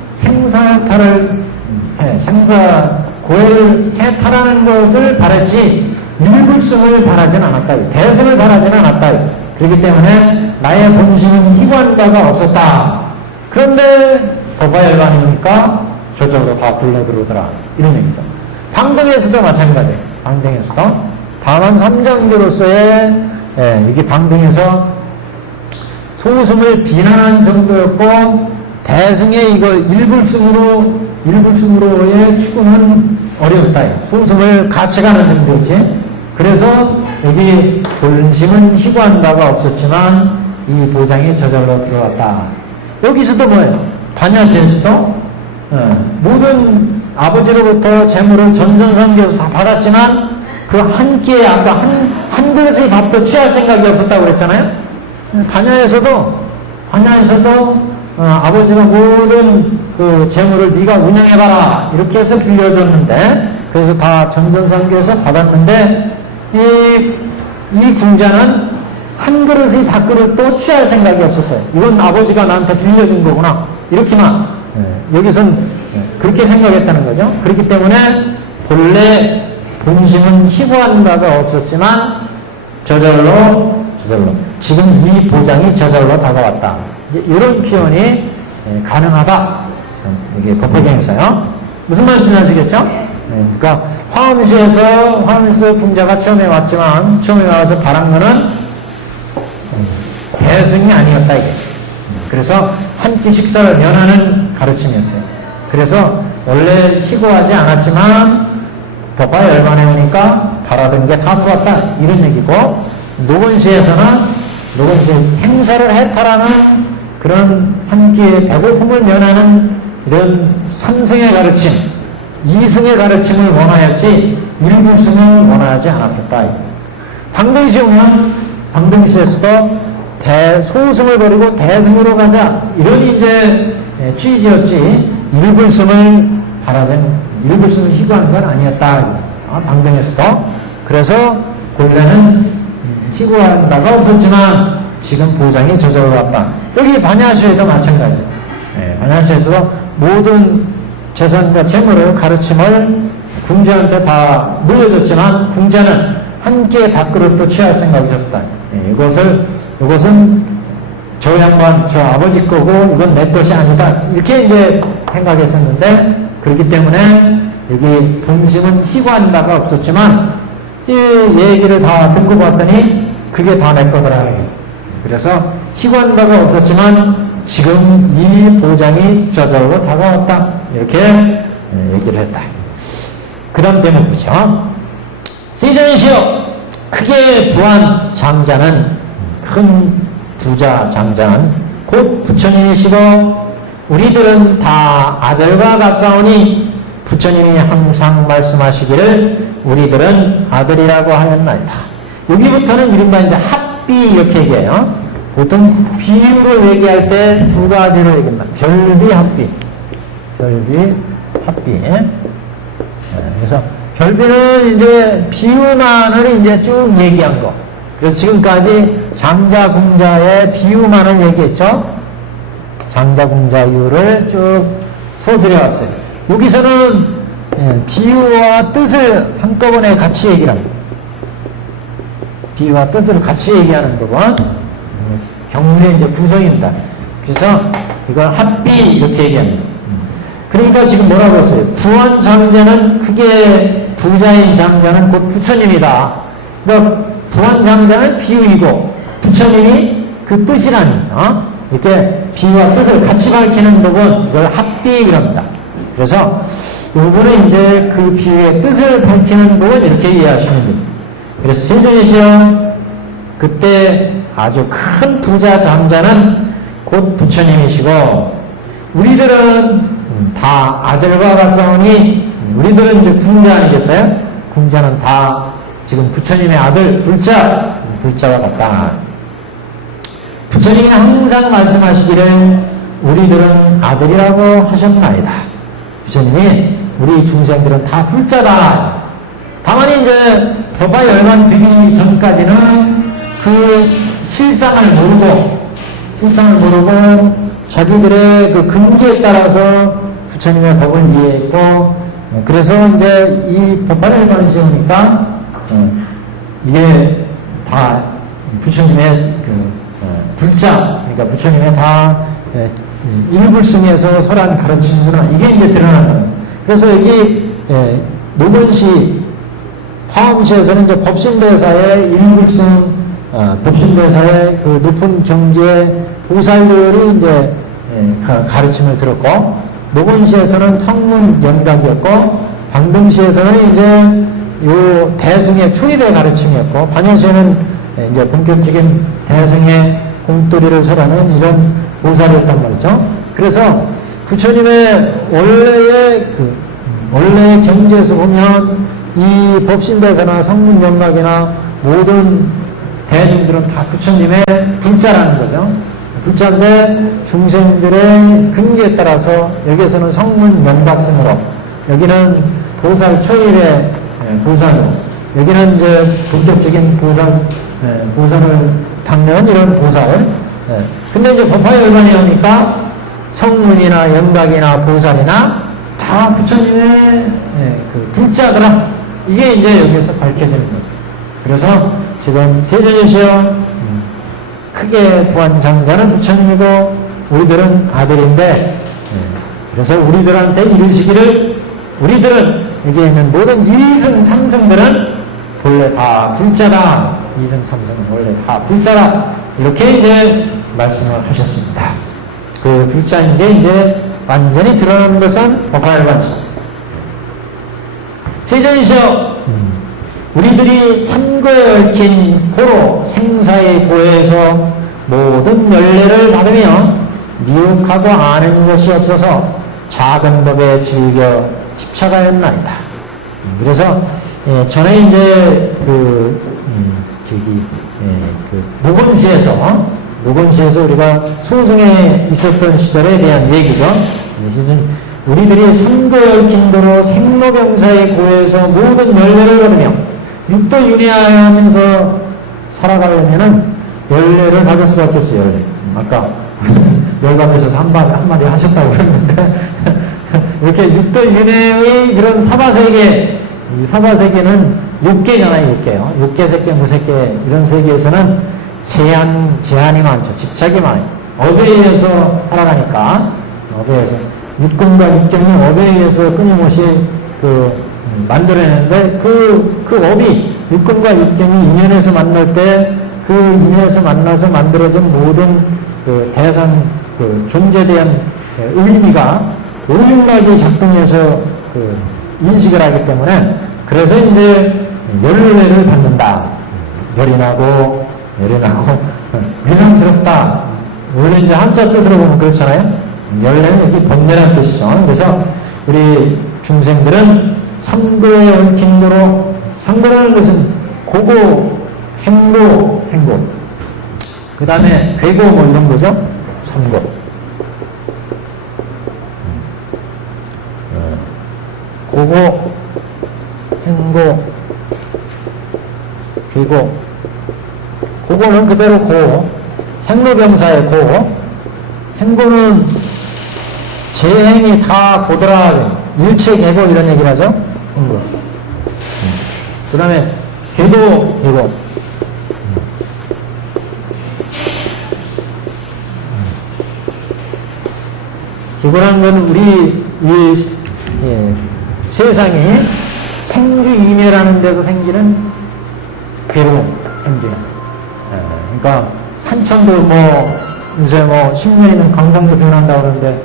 생사고해를 해탈하는 것을 바랬지 일불성을 바라진 않았다. 대승을 바라진 않았다. 그렇기 때문에 나의 본심은 희거한 바가 없었다. 그런데 법화열반이니까 저절로 다 불러들어오더라. 이런 얘기죠. 방등에서도 마찬가지예요. 방등에서도. 다만 삼장교로서의 이게 방등에서 소승을 비난한 정도였고, 대승의 이걸 일불승으로의 추구는 어렵다. 소승을 같이 가는 정도지. 그래서 여기 본심은 희구한 바가 없었지만 이 보장이 저절로 들어왔다. 여기서도 뭐예요? 반야시에서도 모든 아버지로부터 재물을 전전성기에서 다 받았지만 그 한 끼에 아까 한 그릇의 밥도 취할 생각이 없었다고 그랬잖아요. 반야에서도 아버지가 모든 그 재물을 네가 운영해봐라 이렇게 해서 빌려줬는데, 그래서 다 전전성기에서 받았는데 이 궁자는 한 그릇의 밥그릇도 취할 생각이 없었어요. 이건 아버지가 나한테 빌려준 거구나. 이렇게만. 여기선 그렇게 생각했다는 거죠. 그렇기 때문에 본래 본심은 희구한 바가 없었지만 저절로 지금 이 보장이 저절로 다가왔다. 이런 표현이 가능하다. 이게 법화경에서요. 무슨 말씀인지 아시겠죠? 그러니까 화엄시에서 궁자가 처음에 왔지만 처음에 와서 바란 거는 대승이 아니었다 이게. 그래서 한 끼 식사를 면하는 가르침이었어요. 그래서 원래 희고하지 않았지만 법화 열반에 오니까 바라던 게 다 들어왔다 이런 얘기고, 노건시에서는 행사를 해탈하는 그런 한 끼의 배고픔을 면하는 이런 삼승의 가르침, 이승의 가르침을 원하였지 일불승을 원하지 않았었다. 방등시 오면 방등시에서도 소승을 버리고 대승으로 가자 이런 이제 취지였지 일불승을 희구한 건 아니었다. 방등에서도. 그래서 본래는 희구한 바가 없었지만 지금 보장이 저절로 왔다. 여기 반야시에도 마찬가지. 반야시에도 모든 재산과 재물을 가르침을 궁자한테 다 물려줬지만 궁자는 한 끼의 밥그릇도 취할 생각이 없다. 이것은 저 양반, 저 아버지 거고 이건 내 것이 아니다. 이렇게 이제 생각했었는데, 그렇기 때문에 여기 본심은 희구한 바가 없었지만 이 얘기를 다 듣고 봤더니 그게 다 내 거더라. 그래서 희구한 바가 없었지만 지금 이 보장이 저절로 다가왔다. 이렇게 얘기를 했다. 그 다음 대목 보죠. 세전시여 크게 부한 장자는, 큰 부자 장자는 곧 부처님이시고 우리들은 다 아들과 같사오니 부처님이 항상 말씀하시기를 우리들은 아들이라고 하였나이다. 여기부터는 이른바 이제 합비 이렇게 얘기해요. 보통 비유를 얘기할 때 두 가지로 얘기합니다. 별비, 합비. 그래서 별비는 이제 비유만을 이제 쭉 얘기한 거. 그래서 지금까지 장자, 궁자의 비유만을 얘기했죠. 장자, 궁자 이유를 쭉 소설해 왔어요. 여기서는 비유와 뜻을 한꺼번에 같이 얘기를 합니다. 비유와 뜻을 같이 얘기하는 거고, 경륜의 이제 구성입니다. 그래서 이걸 합비 이렇게 얘기합니다. 그러니까 지금 뭐라고 했어요? 부원장자는 크게 부자인 장자는 곧 부처님이다. 그러니까 부원장자는 비유이고 부처님이 그 뜻이라니 이렇게 비유와 뜻을 같이 밝히는 부분 이걸 합비 그럽니다. 그래서 요번에 이제 그 비유의 뜻을 밝히는 부분 이렇게 이해하시면 됩니다. 그래서 세존이시여 그때 아주 큰 부자 장자는 곧 부처님이시고 우리들은 다 아들과 같사오니 우리들은 이제 궁자 아니겠어요? 궁자는 다 지금 부처님의 아들 불자와 같다. 부처님이 항상 말씀하시기를 우리들은 아들이라고 하셨나이다. 부처님이 우리 중생들은 다 불자다. 다만 이제 법화에 얼마 되기 전까지는 그 실상을 모르고 자기들의 그 근기에 따라서 부처님의 법을 이해했고 그래서 이제 이 법화를 얼마 지으니까 이게 다 부처님의 그 불자, 그러니까 부처님의 다 일불승에서 설한 가르침이구나. 이게 이제 드러난다. 그래서 여기 노건시 화엄시에서는 이제 법신대사의 일불승, 법신대사의 그 높은 경지의 보살들이 이제 가르침을 들었고, 노건시에서는 성문 연각이었고, 방등시에서는 이제 요 대승의 초입의 가르침이었고, 반야시에는 이제 본격적인 대승의 공돌이를 설하는 이런 보살이었단 말이죠. 그래서 부처님의 원래의 경지에서 보면 이 법신대사나 성문영각이나 모든 대중들은 다 부처님의 불자라는 거죠. 불자인데 중생들의 근기에 따라서 여기에서는 성문영각승으로 여기는 보살 초일의 보살로 여기는 이제 본격적인 보살을 닦는 이런 보살. 근데 이제 법화의 열반이 오니까 성문이나 영각이나 보살이나 다 부처님의 그 불자더라. 이게 이제 여기서 밝혀지는 거죠. 그래서 지금 세존이시여 크게 부한장자는 부처님이고 우리들은 아들인데 그래서 우리들한테 이르시기를 우리들은 여기에 있는 모든 이승 삼승들은 본래 다 불자다. 이승 삼승은 원래 다 불자다. 이렇게 이제 말씀을 하셨습니다. 그 불자인 게 이제 완전히 드러나는 것은 법화열반시. 세존이시여 우리들이 삼고에 얽힌 고로 생사의 고에서 모든 연례를 받으며 미혹하고 아는 것이 없어서 작은 법에 즐겨 집착하였나이다. 그래서 전에 이제 노건시에서 우리가 소승에 있었던 시절에 대한 얘기죠. 우리들이 삼고에 얽힌 도로 생로병사의 고에서 모든 연례를 받으며 육도윤회하면서 살아가려면은 연례를 받을 수밖에 없어요. 연례. 아까 열반에서 한마디 하셨다고 그랬는데 이렇게 육도윤회의 그런 사바세계, 이 사바세계는 6개잖아요. 6개요. 6개, 세계, 무세계 이런 세계에서는 제한이 많죠. 집착이 많아요. 업에 의해서 살아가니까 업에 의해서 육근과 육경이 업에 의해서 끊임없이 만들어내는데 그 업이 육근과 육경이 인연에서 만날 때 그 인연에서 만나서 만들어진 모든 그 대상 존재에 대한 의미가 오육락이 작동해서 인식을 하기 때문에 그래서 이제 열례를 받는다. 열이 나고 위험스럽다. 원래 이제 한자 뜻으로 보면 그렇잖아요. 열례는 여기 번뇌라는 뜻이죠. 그래서 우리 중생들은 삼고에 얽힌 도로, 삼고라는 것은 고고, 행고. 그 다음에 괴고 뭐 이런 거죠. 삼고. 고고, 행고, 괴고. 고고는 그대로 고, 생로병사의 고, 행고는 재행이 다 고더라, 일체 개고 이런 얘기를 하죠. 행고. 그 다음에 괴도, 괴고. 기고라는 건 우리 세상이 생주이매라는 데서 생기는 괴로움, 행진. 그러니까 산천도 이제 10년이면 강상도 변한다고 그러는데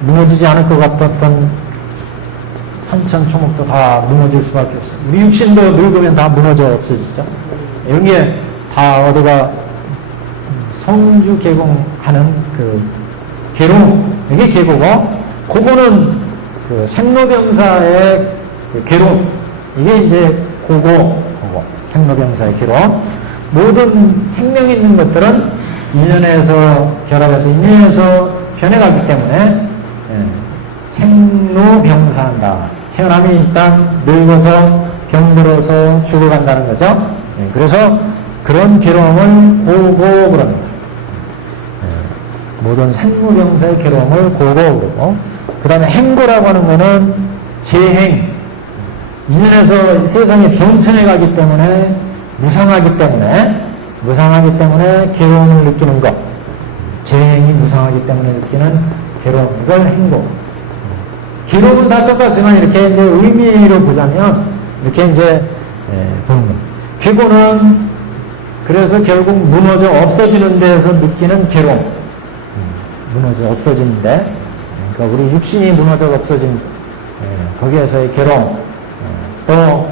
무너지지 않을 것 같았던 산천 초목도 다 무너질 수밖에 없어요. 우리 육신도 늙으면 다 무너져 없어지죠. 이런 게 다 어디가 성주 개공하는 괴로움, 이게 괴고고, 그거는 생로병사의 괴로움, 이게 이제 고고, 생로병사의 괴로움. 모든 생명 있는 것들은 인연에서 결합해서 인연에서 변해가기 때문에 생로병사한다. 태어남이 일단 늙어서 병들어서 죽어간다는 거죠. 그래서 그런 괴로움을 고고 그럽니다. 모든 생로병사의 괴로움을 고고 그러고, 그 다음에 행고라고 하는 거는 재행. 인연에서 세상에 변천해 가기 때문에 무상하기 때문에 괴로움을 느끼는 것. 재행이 무상하기 때문에 느끼는 괴로움. 이걸 행고. 괴로움은 다 똑같지만 이렇게 이제 의미로 보자면 이렇게 이제 보는 겁니다. 괴고는 그래서 결국 무너져 없어지는 데에서 느끼는 괴로움. 무너져 없어지는데, 그러니까 우리 육신이 무너져 없어진 거기에서의 괴로움. 또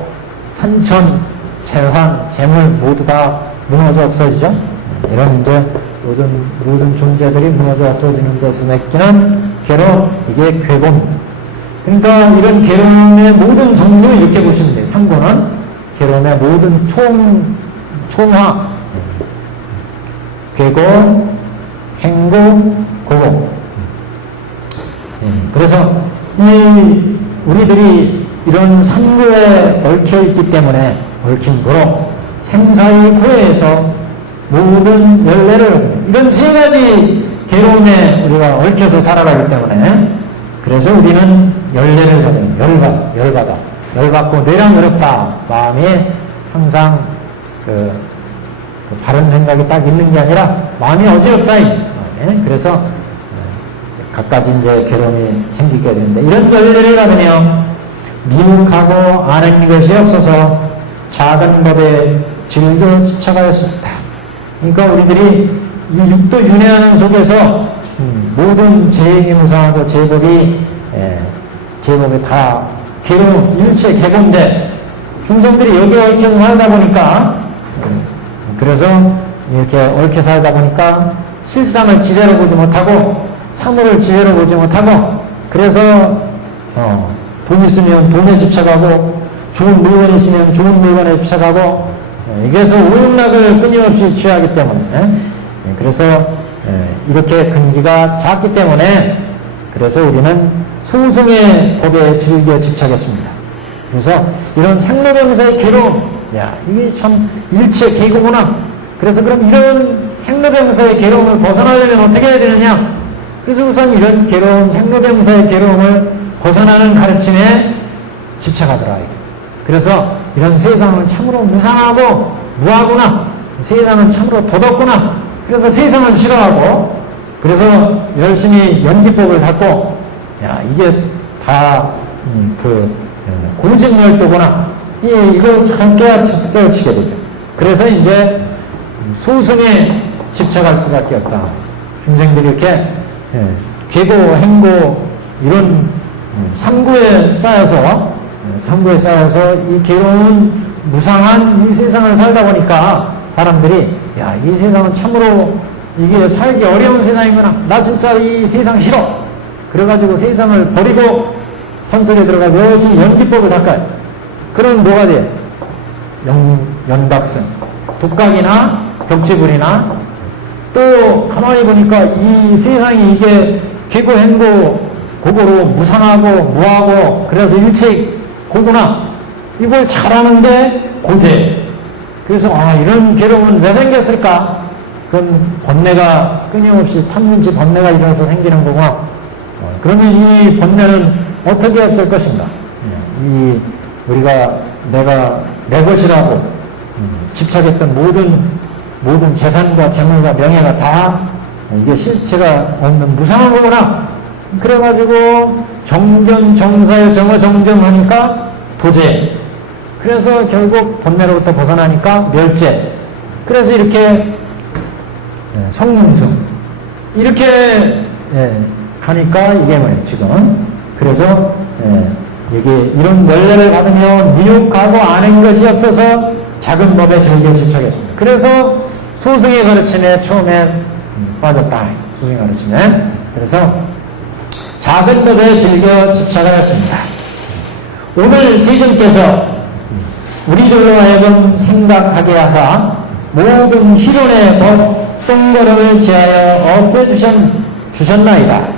산천, 재환, 재물 모두 다 무너져 없어지죠. 이런 이제 모든 존재들이 무너져 없어지는 데서 느끼는 괴로움, 이게 괴고입니다. 그러니까 이런 괴로움의 모든 종류 이렇게 보시면 돼요. 상고는 괴로움의 모든 총화, 괴고, 행고, 고고. 그래서 우리들이 이런 상고에 얽혀있기 때문에, 얽힌 도로 생사의 고해에서 모든 열매를, 이런 세 가지 괴로움에 우리가 얽혀서 살아가기 때문에, 그래서 우리는 열매를 받는, 열받고 내랑 어렵다. 마음이 항상 바른 생각이 딱 있는 게 아니라 마음이 어지럽다. 그래서 갖가지 이제 괴로움이 생기게 되는데, 이런 열매를 받으며 미혹하고 아는 것이 없어서 작은 법에 즐겨 집착하였습니다. 그러니까 우리들이 이 육도 윤회하는 속에서 모든 재행이 무상하고 제법이 다 괴로움, 일체 괴고인데 중생들이 여기에 얽혀서 살다 보니까, 그래서 이렇게 얽혀 살다 보니까 실상을 지대로 보지 못하고 사물을 지대로 보지 못하고, 그래서 돈 있으면 돈에 집착하고 좋은 물건 있으면 좋은 물건에 집착하고, 그래서 오용락을 끊임없이 취하기 때문에, 그래서 이렇게 근기가 작기 때문에, 그래서 우리는 소승의 법에 즐겨 집착했습니다. 그래서 이런 생로병사의 괴로움, 이게 참 일체 괴고구나. 그래서 그럼 이런 생로병사의 괴로움을 벗어나려면 어떻게 해야 되느냐? 그래서 우선 이런 괴로움, 생로병사의 괴로움을 벗어나는 가르침에 집착하더라. 그래서 이런 세상은 참으로 무상하고 무하구나. 세상은 참으로 도덕구나. 그래서 세상을 싫어하고, 그래서 열심히 연기법을 닦고, 이게 다 공직멸도구나. 이걸 참 깨우치게 되죠. 그래서 이제 소승에 집착할 수밖에 없다. 중생들이 이렇게 괴고, 행고, 이런 삼고에 쌓여서 이 괴로운 무상한 이 세상을 살다 보니까 사람들이, 이 세상은 참으로 이게 살기 어려운 세상이구나. 나 진짜 이 세상 싫어. 그래가지고 세상을 버리고 선설에 들어가서 열심히 연기법을 닦아요. 그럼 뭐가 돼요? 연각승, 독각이나 벽지불이나, 또 가만히 보니까 이 세상이 이게 괴고 행고 고고로 무상하고 무하고, 그래서 일체 고구나. 이걸 잘하는데 고재. 그래서 이런 괴로움은 왜 생겼을까? 그건 번뇌가 끊임없이 탐진치 번뇌가 일어나서 생기는 거구나. 그러면 이 번뇌는 어떻게 없을 것인가? 우리가 내가 내 것이라고 집착했던 모든 재산과 재물과 명예가 다 이게 실체가 없는 무상한 거구나. 그래가지고 정견, 정사여, 정어, 정정하니까 도제. 그래서 결국 번뇌로부터 벗어나니까 멸제. 그래서 이렇게 성문승. 이렇게 가니까 이게 뭐예요, 지금. 그래서 이게 이런 연례를 받으면 미혹하고 아는 것이 없어서 작은 법에 즐겨 집착했습니다. 그래서 소승의 가르침에 처음에 빠졌다. 소승의 가르침에. 그래서 작은 법에 즐겨 집착을 했습니다. 오늘 스님께서 우리들로 하여금 생각하게 하사 모든 희론의 법 똥걸음을 지하여 없애주셨나이다.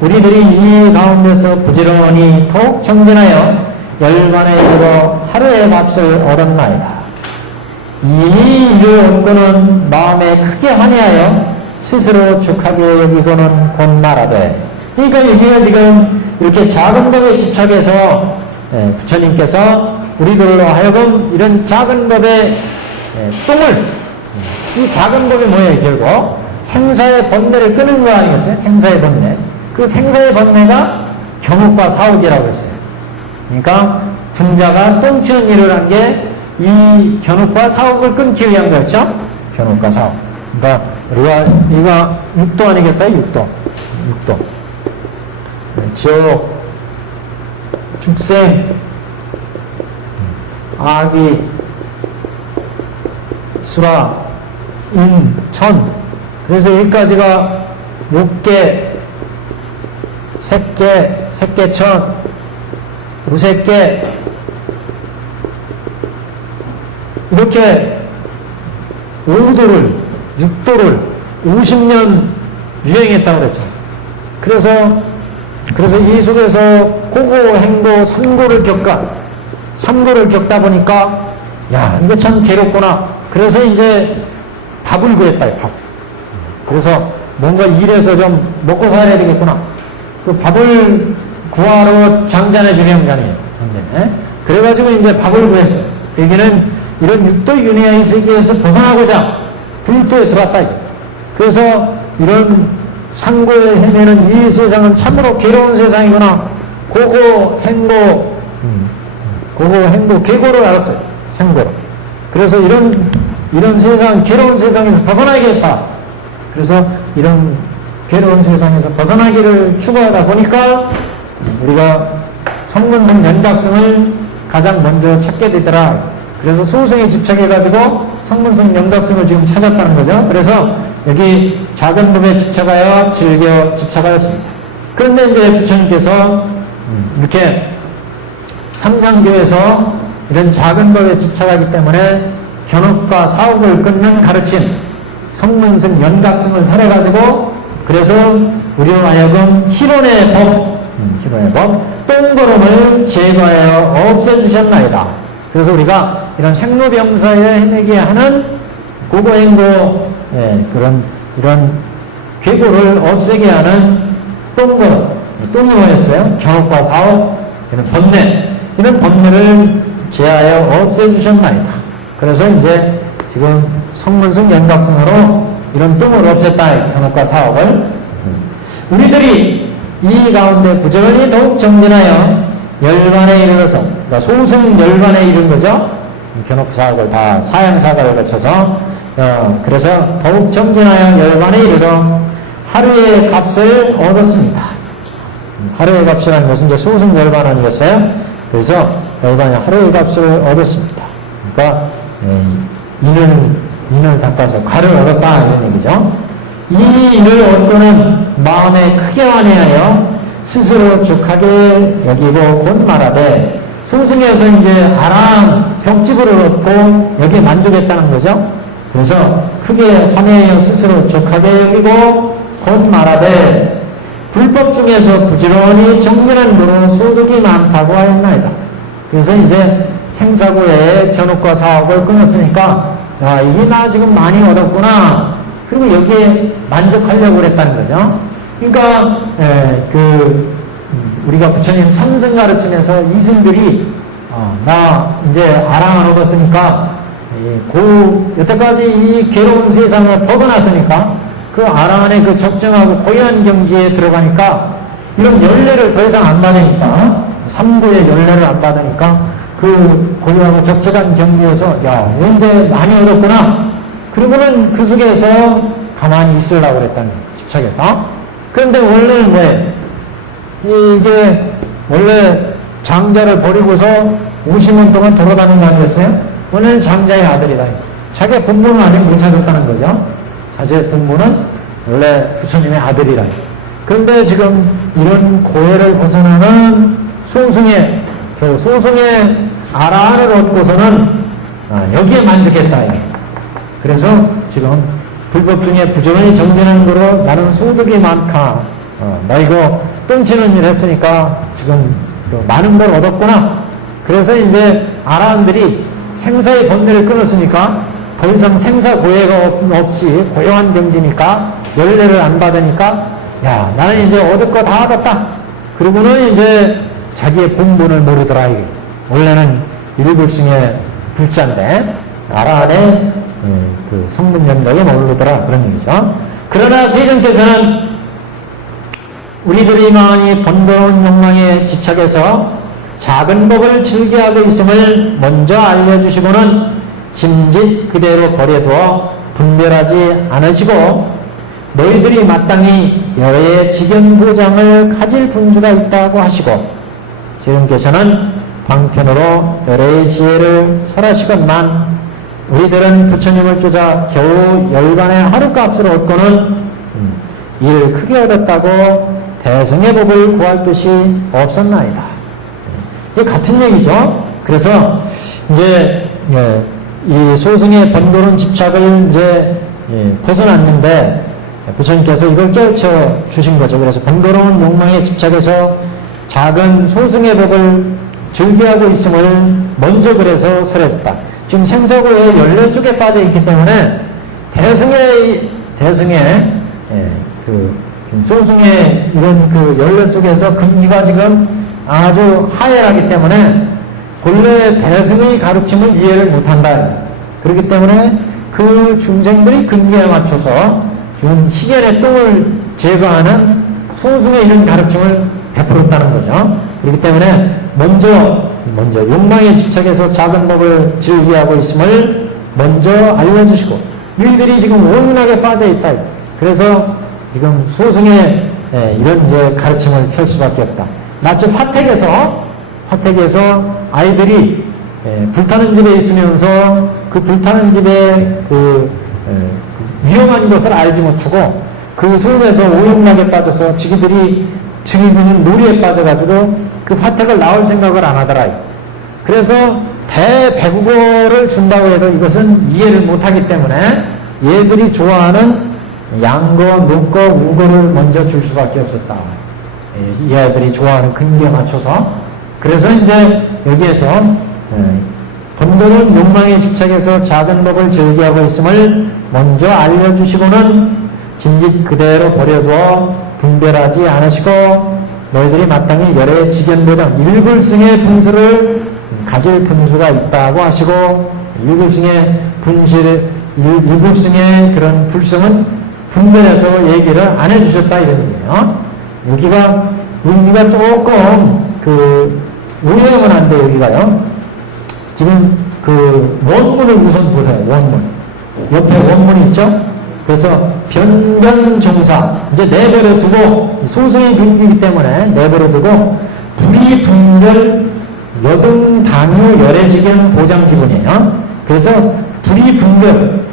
우리들이 이 가운데서 부지런히 더욱 정진하여 열반에 이르러 하루의 값을 얻었나이다. 이미 이를 얻고는 마음에 크게 환희하여 스스로 족하게 여기고는 곧 말하되. 그러니까 여기가 지금 이렇게 작은 법에 집착해서 부처님께서 우리들로 하여금 이런 작은 법의 똥을, 이 작은 법이 뭐예요, 결국? 생사의 번뇌를 끄는 거 아니겠어요? 생사의 번뇌. 그 생사의 번뇌가 견옥과 사옥이라고 했어요. 그러니까 중자가 똥치는 일을 한 게 이 견옥과 사옥을 끊기 위한 거였죠? 견옥과 사옥. 그러니까 우리가 이거 육도 아니겠어요? 육도. 지옥, 축생, 아기, 수라, 인, 천. 그래서 여기까지가 욕계, 색계, 색계천, 무색계, 이렇게 5도를, 6도를 50년 유행했다고 그랬죠. 그래서 이 속에서 고고, 행고, 삼고를 겪다 보니까, 야, 이거 참 괴롭구나. 그래서 이제 밥을 구했다, 밥. 그래서 뭔가 일해서 좀 먹고 살아야 되겠구나. 그 밥을 구하러 장자네 중에 장자네. 그래가지고 이제 밥을 구했어요. 여기는 이런 육도 윤회의 세계에서 벗어나고자 불도에 들어왔다. 그래서 이런 상고에 헤매는 이 세상은 참으로 괴로운 세상이구나. 고고, 행고, 계고를 알았어요. 생고로. 그래서 이런 세상, 괴로운 세상에서 벗어나야겠다. 그래서 이런 괴로운 세상에서 벗어나기를 추구하다 보니까 우리가 성문성 연각성을 가장 먼저 찾게 되더라. 그래서 소승에 집착해가지고 성문성 연각성을 지금 찾았다는 거죠. 그래서 여기 작은 법에 집착하여 즐겨 집착하였습니다. 그런데 이제 부처님께서 이렇게 삼강교에서 이런 작은 법에 집착하기 때문에 견옥과 사옥을 끊는 가르침, 성문성 연각성을 설해가지고 그래서 우리로 하여금 희론의 법, 똥걸음을 제거하여 없애주셨나이다. 그래서 우리가 이런 생로병사에 헤매게 하는 고고행고, 이런 괴고를 없애게 하는 똥걸음, 똥이 뭐였어요? 견옥과 사옥, 이런 번뇌를 제하여 없애주셨나이다. 그래서 이제 지금 성문성 연각성으로 이런 똥을 없앴다. 견옥과 사옥을. 우리들이 이 가운데 부지런히 더욱 정진하여 열반에 이르러서, 그러니까 소승 열반에 이른 거죠. 견옥 사옥을 다 사양사가를 거쳐서 그래서 더욱 정진하여 열반에 이르러 하루의 값을 얻었습니다. 하루의 값이라는 것은 이제 소승 열반 아니겠어요? 그래서 열반에 하루의 값을 얻었습니다. 그러니까 인을 닦아서 과를 얻었다 이런 얘기죠. 이 일을 얻고는 마음에 크게 환희하여 스스로 족하게 여기고 곧 말하되, 소승에서 이제 아람 벽지부를 얻고 여기에 만족했다는 거죠. 그래서 크게 환희하여 스스로 족하게 여기고 곧 말하되, 불법 중에서 부지런히 정진한 도로 소득이 많다고 하였나이다. 그래서 이제 생사고에 견옥과 사옥을 끊었으니까, 야, 이게 나 지금 많이 얻었구나. 그리고 여기에 만족하려고 그랬다는 거죠. 그러니까 우리가 부처님 삼승 가르침에서 이승들이 나 이제 아랑을 얻었으니까 여태까지 이 괴로운 세상을 벗어났으니까 그 아란의 그 적정하고 고요한 경지에 들어가니까 이런 연례를 더 이상 안 받으니까, 삼고의 연례를 안 받으니까 그 고요하고 적적한 경지에서 야, 이제 많이 얻었구나. 그리고는 그 속에서 가만히 있으려고 그랬다는 거예요. 집착해서. 그런데 원래는 뭐예요? 이게 원래 장자를 버리고서 50년 동안 돌아다닌 거 아니겠어요? 원래는 장자의 아들이다. 자기의 본분은 아직 못 찾았다는 거죠. 자기의 본분은 원래 부처님의 아들이라. 그런데 지금 이런 고해를 벗어나는 소승의, 그 소승의 아라한을 얻고서는 여기에 만족했다. 그래서 지금 불법 중에 부지런히 정진하는 거로 나는 소득이 많다. 나 이거 똥치는 일 했으니까 지금 많은 걸 얻었구나. 그래서 이제 아라한들이 생사의 번뇌를 끊었으니까 더 이상 생사 고해가 없이 고요한 경지니까 연례를 안 받으니까 야, 나는 이제 얻을 거 다 얻었다. 그리고는 이제 자기의 본분을 모르더라. 이게. 원래는 일불승의 불자인데 아라한의 그 성분 연락에 모르더라. 그런 얘기죠. 그러나 세존께서는 우리들이 많이 번거로운 욕망에 집착해서 작은 법을 즐겨하고 있음을 먼저 알려주시고는 짐짓 그대로 버려두어 분별하지 않으시고 너희들이 마땅히 여러의 직연보장을 가질 분수가 있다고 하시고 지금께서는 방편으로 여러의 지혜를 설하시건만 우리들은 부처님을 쫓아 겨우 열반의 하룻값을 얻고는 이를 크게 얻었다고 대승의 법을 구할 뜻이 없었나이다. 이게 같은 얘기죠. 그래서 이제 이 소승의 번거로운 집착을 이제 벗어났는데 부처님께서 이걸 깨우쳐 주신 거죠. 그래서 번거로운 욕망에 집착해서 작은 소승의 법을 즐겨하고 있음을 먼저 그래서 설해줬다. 지금 생사고의 연례 속에 빠져 있기 때문에 대승의 그 소승의 이런 그 연례 속에서 근기가 지금 아주 하애하기 때문에 본래 대승의 가르침을 이해를 못한다. 그렇기 때문에 그 중생들이 근기에 맞춰서 지금 시견의 똥을 제거하는 소승의 이런 가르침을 베풀었다는 거죠. 그렇기 때문에 먼저 욕망에 집착해서 작은 법을 즐기하고 있음을 먼저 알려주시고 너희들이 지금 온전하게 빠져 있다. 그래서 지금 소승의 이런 이제 가르침을 펼 수밖에 없다. 마치 화택에서 아이들이 불타는 집에 있으면서 그 불타는 집에 그 위험한 것을 알지 못하고 그 속에서 오용락에 빠져서 지기들이 즐기는 놀이에 빠져가지고 그 화택을 나올 생각을 안 하더라. 그래서 대배국어를 준다고 해도 이것은 이해를 못하기 때문에 얘들이 좋아하는 양거, 녹거, 우거를 먼저 줄 수밖에 없었다. 이 아이들이 좋아하는 근기에 맞춰서. 그래서 이제 여기에서 번거로운 욕망에 집착해서 작은 법을 즐기하고 있음을 먼저 알려주시고는 진짓 그대로 버려두어 분별하지 않으시고 너희들이 마땅히 열의 직연보장 일불승의 분수를 가질 분수가 있다고 하시고 일불승의 일불승의 그런 불성은 분별해서 얘기를 안 해주셨다 이런 얘기예요. 여기가 의미가 조금 오해하면 안 돼. 여기가요. 지금 그 원문을 우선 보세요. 원문 옆에 원문이 있죠. 그래서 변변종사 이제 내버려 두고 소수의 근기이기 때문에 내버려 두고 불이분별 여등당유 열애지견 보장지분이에요. 그래서 불이분별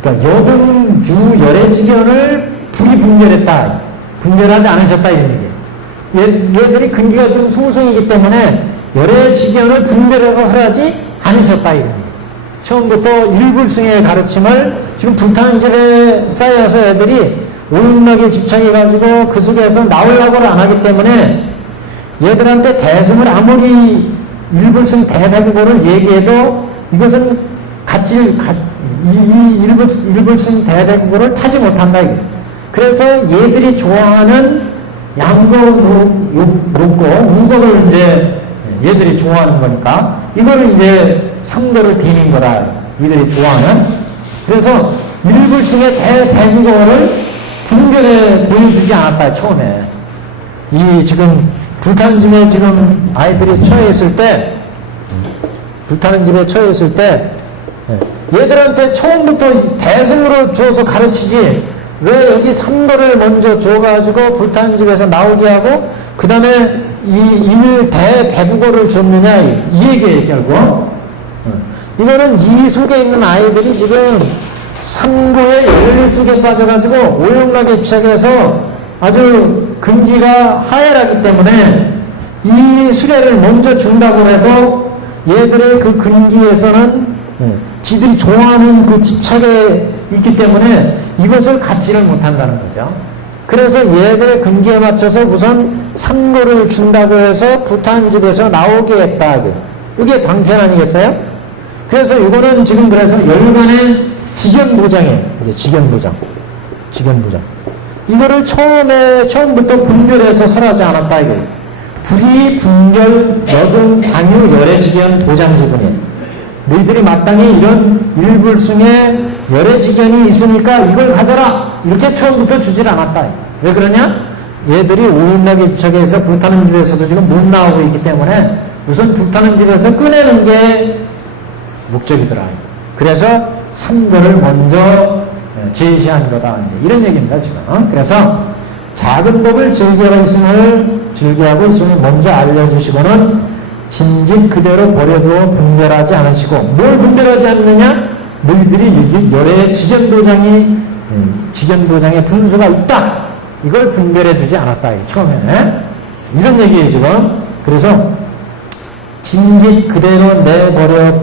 그러니까 여등유 열애지견을 불이분별했다. 분별하지 않으셨다 이런 얘기예요. 얘들이 근기가 지금 소승이기 때문에 열애지견을 분별해서 하지 않으셨다 이런 얘기예요. 처음부터 일불승의 가르침을 지금 불타는 집에 쌓여서 애들이 오용락에 집착해가지고 그 속에서 나오려고를 안 하기 때문에 얘들한테 대승을 아무리 일불승 대배국어를 얘기해도 이것은 일불승 대배국어를 타지 못한다. 그래서 얘들이 좋아하는 양거, 녹거, 우거를 이제 얘들이 좋아하는 거니까 이거를 이제 삼거를 디는 거다. 이들이 좋아하는. 그래서 일불승의 대배국어를 분별해 보여주지 않았다, 처음에. 이 지금 불타는 집에 지금 아이들이 처해 있을 때, 불타는 집에 처해 있을 때, 얘들한테 처음부터 대승으로 주어서 가르치지, 왜 여기 3거를 먼저 줘가지고 불타는 집에서 나오게 하고, 그 다음에 이 대배국어를 줬느냐, 이 얘기예요, 결국. 이거는 이 속에 있는 아이들이 지금 삼고의 열리 속에 빠져가지고 오용락에 집착해서 아주 근기가 하열하기 때문에 이 수레를 먼저 준다고 해도 얘들의 그 근기에서는 지들이 좋아하는 그 집착에 있기 때문에 이것을 갖지를 못한다는 거죠. 그래서 얘들의 근기에 맞춰서 우선 3고를 준다고 해서 불타는 집에서 나오게 했다. 이게 방편 아니겠어요? 그래서 이거는 지금 그래서 열반의 직연보장이에요. 이게 직연보장. 이거를 처음부터 분별해서 설하지 않았다. 이게. 불이, 분별, 여등, 단유, 열애직연, 보장지분이에요. 너희들이 마땅히 이런 일불승에 열애직연이 있으니까 이걸 가져라. 이렇게 처음부터 주질 않았다. 왜 그러냐? 얘들이 오인락의 집착에서 불타는 집에서도 지금 못 나오고 있기 때문에 우선 불타는 집에서 꺼내는 게 목적이더라. 그래서 3거를 먼저 제시한 거다. 이런 얘기입니다, 지금. 그래서 작은 법을 즐겨하고 있음을 먼저 알려주시고는 진직 그대로 버려두어 분별하지 않으시고, 뭘 분별하지 않느냐? 너희들이 열애 직연도장에 분수가 있다. 이걸 분별해 두지 않았다. 처음에. 이런 얘기예요, 지금. 그래서 진직 그대로 내버려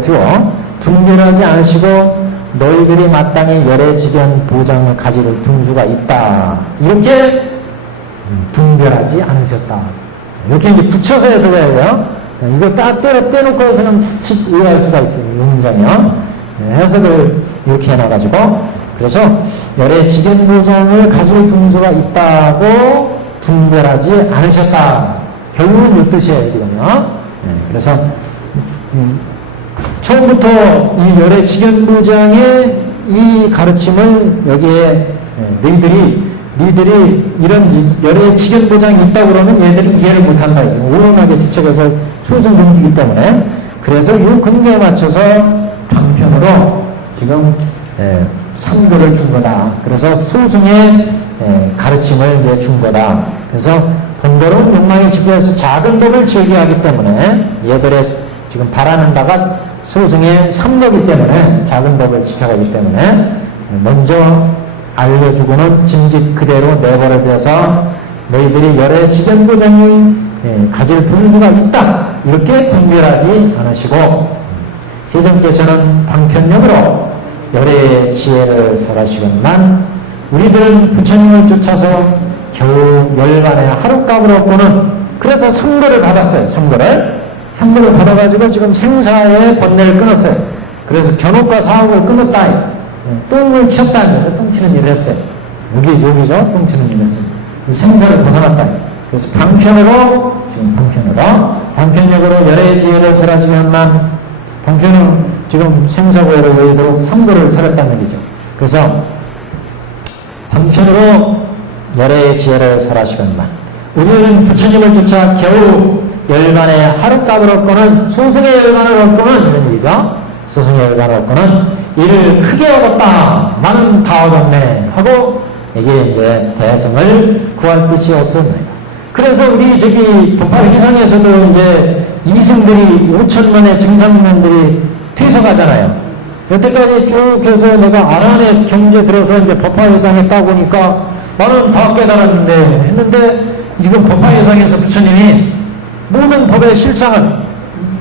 두어 분별하지 않으시고 너희들이 마땅히 열애직연 보장을 가지고 분수가 있다. 이렇게 분별하지 않으셨다. 이렇게 이제 붙여서 해석해야 돼요. 이걸 딱 떼놓고 해서는 자칫 오해할 수가 있어요. 용인상이요. 해석을 이렇게 해놔가지고. 그래서 열애직연 보장을 가질 분수가 있다고 분별하지 않으셨다. 결국은 이 뜻이에요, 지금요. 그래서 처음부터 이 열애직연보장의 이 가르침을 여기에 너희들이 이런 열애직연보장이 있다고 그러면 얘들이 이해를 못한다. 오용하게 집착해서 소송 금지이기 때문에. 그래서 이 근거에 맞춰서 방편으로 지금 3거를 준 거다. 그래서 소승의 가르침을 이제 준 거다. 그래서 번거로운 욕망에 집착해서 작은 법을 즐겨하기 때문에 얘들의 지금 바라는 바가 소승의 3거기 때문에 작은 법을 집착하기 때문에 먼저 알려주고는 짐짓 그대로 내버려둬서 너희들이 열애직연보장이 가질 분수가 있다. 이렇게 분별하지 않으시고 세종께서는 방편력으로 열애의 지혜를 설하시건만 우리들은 부처님을 쫓아서 겨우 열반의 하룻값을 얻고는 그래서 3거를 받았어요. 3거를 받아가지고 지금 생사의 번뇌를 끊었어요. 그래서 견옥과 사옥을 끊었다. 똥을 치웠다는 거죠. 똥 치는 일을 했어요. 여기죠. 똥 치는 일을 했어요. 생사를 벗어났다. 그래서 방편으로 방편력으로 열애의 지혜를 설하지만만 방편은 지금 생사고해를 외도록 3거를 설했다는 얘기죠. 그래서 방편으로 열애의 지혜를 설하시건만 우리는 부처님을 쫓아 겨우 열반의 하룻값을 얻고는 소승의 열반을 얻고는 이런 얘기죠. 소승의 열반을 얻고는 이를 크게 얻었다. 나는 다 얻었네. 하고 이게 이제 대성을 구할 뜻이 없습니다. 그래서 우리 저기 법화회상에서도 이제 이승들이 5천만의 증상인들이 퇴석하잖아요. 여태까지 쭉 해서 내가 아란의 경제 들어서 이제 법화회상에 따보니까 나는 다 깨달았는데 했는데 지금 법화회상에서 부처님이 모든 법의 실상을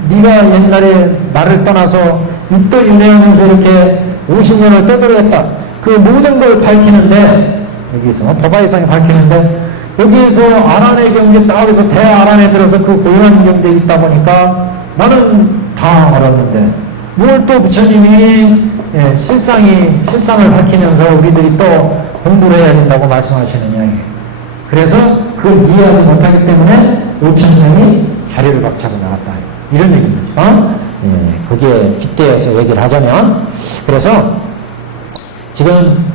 네가 옛날에 나를 떠나서 육도 윤회하면서 이렇게 50년을 떠들었다. 그 모든 걸 밝히는데 여기서 법화회상에 밝히는데 여기에서 아란의 경제 딱 해서 대아란에 들어서 그 고유한 경제에 있다 보니까 나는 다 알았는데 뭘 또 부처님이 실상을 밝히면서 우리들이 또 공부를 해야 된다고 말씀하시느냐. 그래서 그걸 이해하지 못하기 때문에 5천명이 자리를 박차고 나갔다. 이런 얘기입니다. 거기에 빗대어서 얘기를 하자면 그래서 지금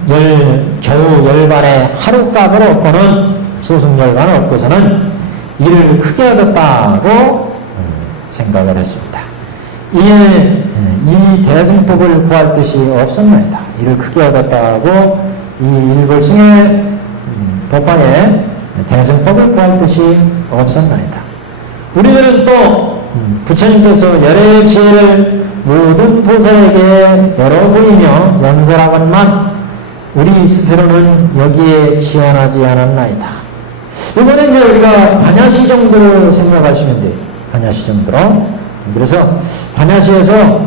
겨우 열반의 하룻값을 얻고는 소승열반을 얻고서는 이를 크게 얻었다고 생각을 했습니다. 이 대승법을 구할 뜻이 없었나이다. 이를 크게 얻었다고 이 일불승의 법화에 대승법을 구할 뜻이 없었나이다. 우리들은 또 부처님께서 열애의 지혜를 모든 보살에게 열어보이며 연설하건만 우리 스스로는 여기에 지원하지 않았나이다. 이번에 이제 우리가 반야시 정도로 생각하시면 돼요. 반야시 정도로. 그래서 반야시에서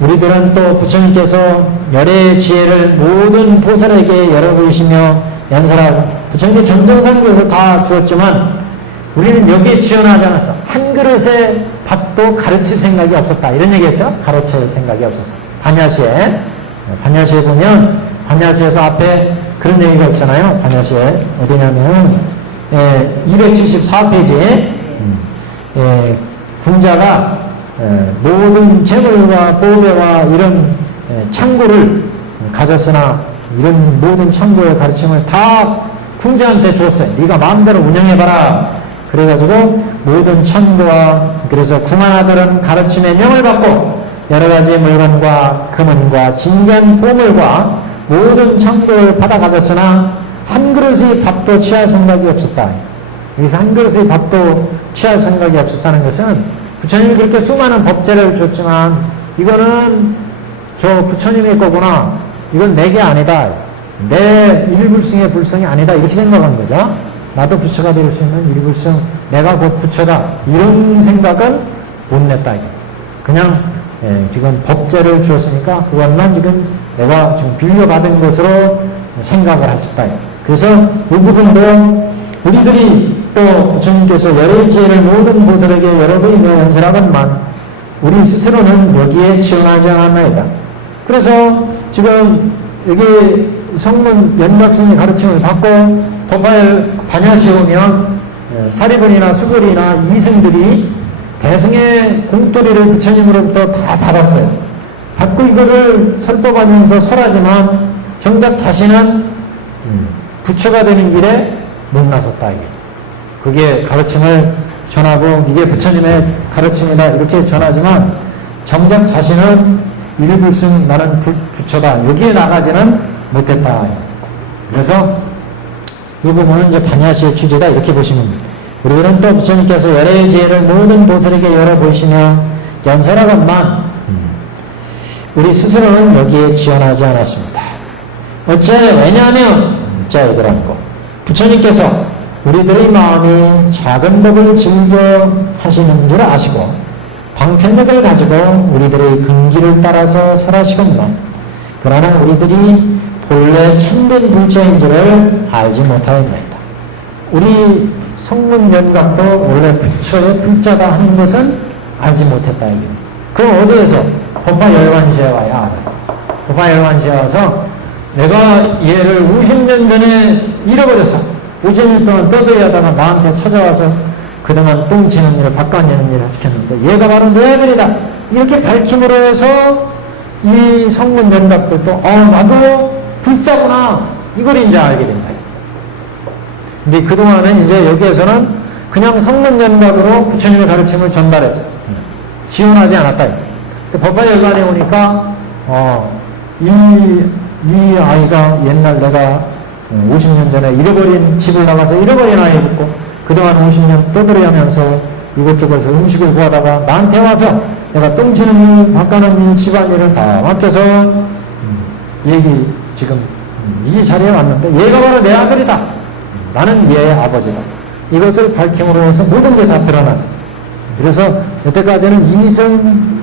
우리들은 또 부처님께서 열애의 지혜를 모든 보살에게 열어보이시며 연설하고 부처님이 전정상교에서 다 주었지만 우리는 여기에 지원하지 않았어. 한 그릇의 밥도 가르칠 생각이 없었다. 이런 얘기했죠? 가르칠 생각이 없었어. 반야시에 보면 반야시에서 앞에 그런 얘기가 있잖아요. 반야시에 어디냐면 274페이지에 궁자가 모든 재물과 보배와 이런 창고를 가졌으나 이런 모든 창고의 가르침을 다 궁자한테 주었어요. 네가 마음대로 운영해봐라. 그래가지고 모든 창고와 그래서 궁한아들은 가르침의 명을 받고 여러가지 물건과 금은과 진귀한 보물과 모든 창고를 받아 가졌으나 한 그릇의 밥도 취할 생각이 없었다. 여기서 한 그릇의 밥도 취할 생각이 없었다는 것은 부처님이 그렇게 수많은 법제를 줬지만 이거는 저 부처님의 거구나. 이건 내게 아니다. 내 일불승의 불성이 아니다. 이렇게 생각한 거죠. 나도 부처가 될 수 있는 일불승, 내가 곧 부처다. 이런 생각은 못 냈다. 그냥 지금 법제를 주었으니까 그것만 지금 내가 지금 빌려받은 것으로 생각을 했었다. 그래서 이 부분도 우리들이 또 부처님께서 열애의 지혜를 모든 보살에게 열어보이며 연설하건만 우리 스스로는 여기에 지원하지 않았나이다. 그래서 지금 여기 성문 연각성의 가르침을 받고 반야시에 오면 사리분이나 수불이나 이승들이 대승의 공돌이를 부처님으로부터 다 받았어요. 받고 이거를 설법하면서 설하지만 정작 자신은 부처가 되는 길에 못 나섰다. 그게 가르침을 전하고 이게 부처님의 가르침이다 이렇게 전하지만 정작 자신은 일불승 나는 부처다 여기에 나가지는 못했다. 그래서 이 부분은 이제 반야시의 취지다 이렇게 보시면 됩니다. 우리들은 또 부처님께서 열애의 지혜를 모든 보살에게 열어보이시며 연설하건만 우리 스스로는 여기에 지원하지 않았습니다. 왜냐하면 이거라고 부처님께서 우리들의 마음이 작은 법을 즐겨 하시는 줄 아시고 방편력을 가지고 우리들의 근기를 따라서 설하시건만 그러나 우리들이 본래 참된 불자인 줄을 알지 못하였나이다. 우리 성문연각도 원래 부처의 불자다 하는 것은 알지 못했다. 그럼 어디에서? 법화열반시에 와야 알아요. 법화열반시에 와서 내가 얘를 50년 전에 잃어버렸어. 50년 동안 떠들이하다가 나한테 찾아와서 그동안 똥치는 일을 바꿔내는 일을 시켰는데 얘가 바로 내 아들이다. 이렇게 밝힘으로 해서 이 성문연각들도 나도 불자구나. 이걸 이제 알게 된다. 근데 그동안은 이제 여기에서는 그냥 성문연각으로 부처님의 가르침을 전달했어요. 지원하지 않았다. 법화열반에 오니까 이 아이가 옛날 내가 50년 전에 잃어버린 집을 나가서 잃어버린 아이였고 그동안 50년 떠들이하면서 이것저것에서 음식을 구하다가 나한테 와서 내가 똥치는 일, 바꿔놓는 일, 집안일을 다 맡겨서 얘기 지금 이 자리에 왔는데 얘가 바로 내 아들이다. 나는 얘의 아버지다. 이것을 밝힘으로 해서 모든 게 다 드러났어. 그래서 여태까지는 이승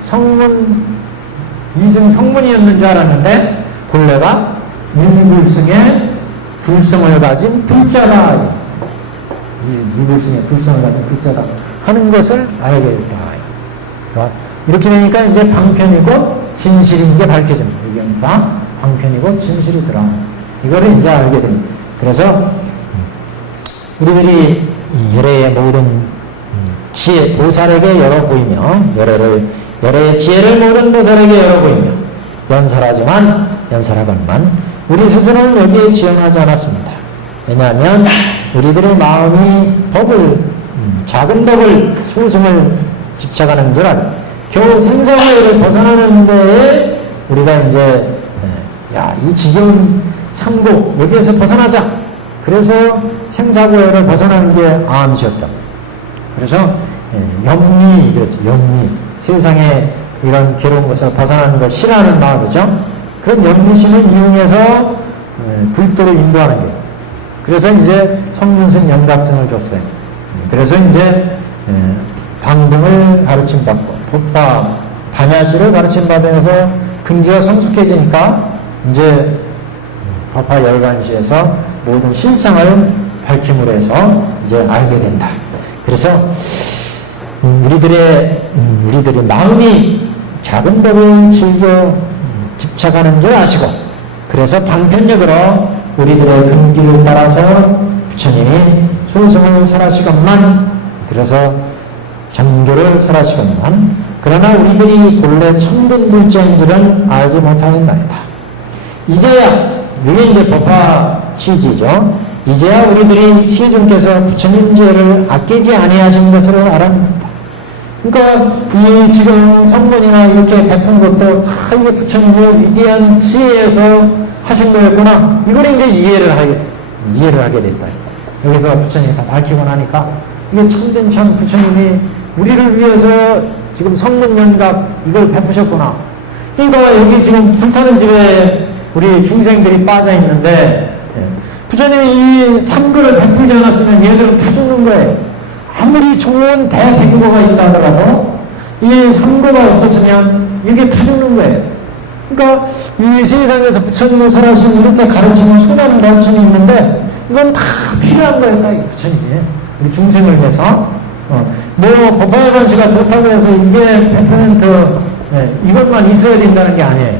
성문이었는 줄 알았는데 본래가 일불승의 불성을 가진 불자다. 일불승의 불성을 가진 불자다 하는 것을 알게 됐다. 이렇게 되니까 이제 방편이고 진실인 게 밝혀집니다. 그러니까 방편이고 진실이더라. 이거를 이제 알게 됩니다. 그래서 우리들이 열애의 모든 지혜 보살에게 열어보이며 열애의 지혜를 모든 보살에게 열어보이며 연설하건만 우리 스스로는 여기에 지원하지 않았습니다. 왜냐하면 우리들의 마음이 작은 법을 소승을 집착하는 줄 알고 겨우 생사고해를 벗어나는 데에 우리가 이제 이 지겨운 삼고 여기에서 벗어나자. 그래서 생사고해를 벗어나는 게 암이셨다. 그래서 염리, 그렇죠. 염리. 세상에 이런 괴로운 것을 벗어나는 걸 싫어하는 마음이죠. 그런 염리심을 이용해서 불도로 인도하는 게. 그래서 이제 성문승 영각승을 줬어요. 그래서 이제 방등을 가르침받고 법화, 반야시를 가르침받아서 근기가 성숙해지니까 이제 법화 열반시에서 모든 실상을 밝힘으로 해서 이제 알게 된다. 그래서 우리들의 마음이 작은 법을 즐겨 집착하는 줄 아시고, 그래서 방편력으로 우리들의 근기를 따라서 부처님이 소승을 설하시건만, 그래서 정교를 설하시건만, 그러나 우리들이 본래 참된 불자인 줄은 알지 못하였나이다. 이제야, 이게 이제 법화 취지죠. 이제야 우리들이 시중께서 부처님 죄를 아끼지 아니하신 것을 알아냅니다. 그러니까 이 지금 성문이나 이렇게 베푼 것도 다 이게 부처님의 위대한 지혜에서 하신 거였구나. 이걸 이제 이해를 하게 됐다. 여기서 부처님이 다 밝히고 나니까 이게 참된 참 부처님이 우리를 위해서 지금 성문연각 이걸 베푸셨구나. 그러니까 여기 지금 불타는 집에 우리 중생들이 빠져 있는데 부처님이 이 삼그를 베풀지 않았으면 얘들은 다 죽는 거예요. 아무리 좋은 대배구가 있다 하더라도 이 삼그가 없었으면 이게 다 죽는 거예요. 그러니까 이 세상에서 부처님을 설하신 이렇게 가르치는 수많은 가르침이 있는데 이건 다 필요한 거예요. 부처님이 우리 중생을 위해서 뭐 법화열반시가 좋다고 해서 이게 100% 이것만 있어야 된다는 게 아니에요.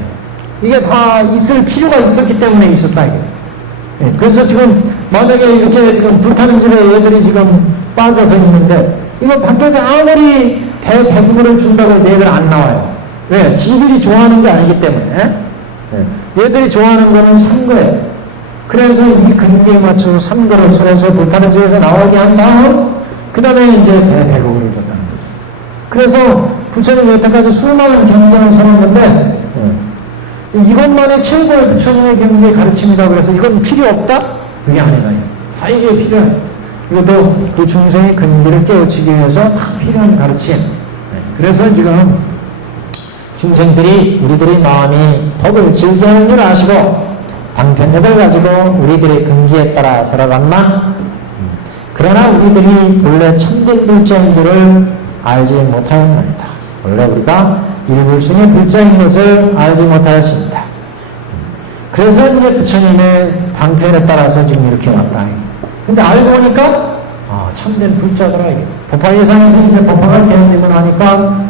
이게 다 있을 필요가 있었기 때문에 있었다 이게. 그래서 지금 만약에 이렇게 지금 불타는 집에 얘들이 지금 빠져서 있는데 이거 밖에서 아무리 대배구를 준다고 해도 얘들 안 나와요. 왜? 지들이 좋아하는 게 아니기 때문에. 얘들이 좋아하는 거는 산 거예요. 그래서 이 근기에 맞춰서 삼거를 써서 불타는 집에서 나오게 한 다음 그 다음에 이제 대배구를 줬다는 거죠. 그래서 부처님이 여태까지 수많은 경전을 설했는데 이것만이 최고의 부처님의 경기의 가르침이다 그래서 이건 필요 없다? 그게 아니다. 다 이게 필요해. 이것도 그 중생의 근기를 깨우치기 위해서 다 필요한 가르침. 그래서 지금 중생들이 우리들의 마음이 법을 즐겨하는 줄 아시고 방편력을 가지고 우리들의 근기에 따라 살아간만 그러나 우리들이 본래 참된 불자인 줄을 알지 못하였나이다. 원래 우리가 일불승의 불자인 것을 알지 못하였습니다. 그래서 이제 부처님의 방편에 따라서 지금 이렇게 왔다. 근데 알고 보니까 참된 불자더라. 법화 예상에서 이제 법화가 개헌되고 나니까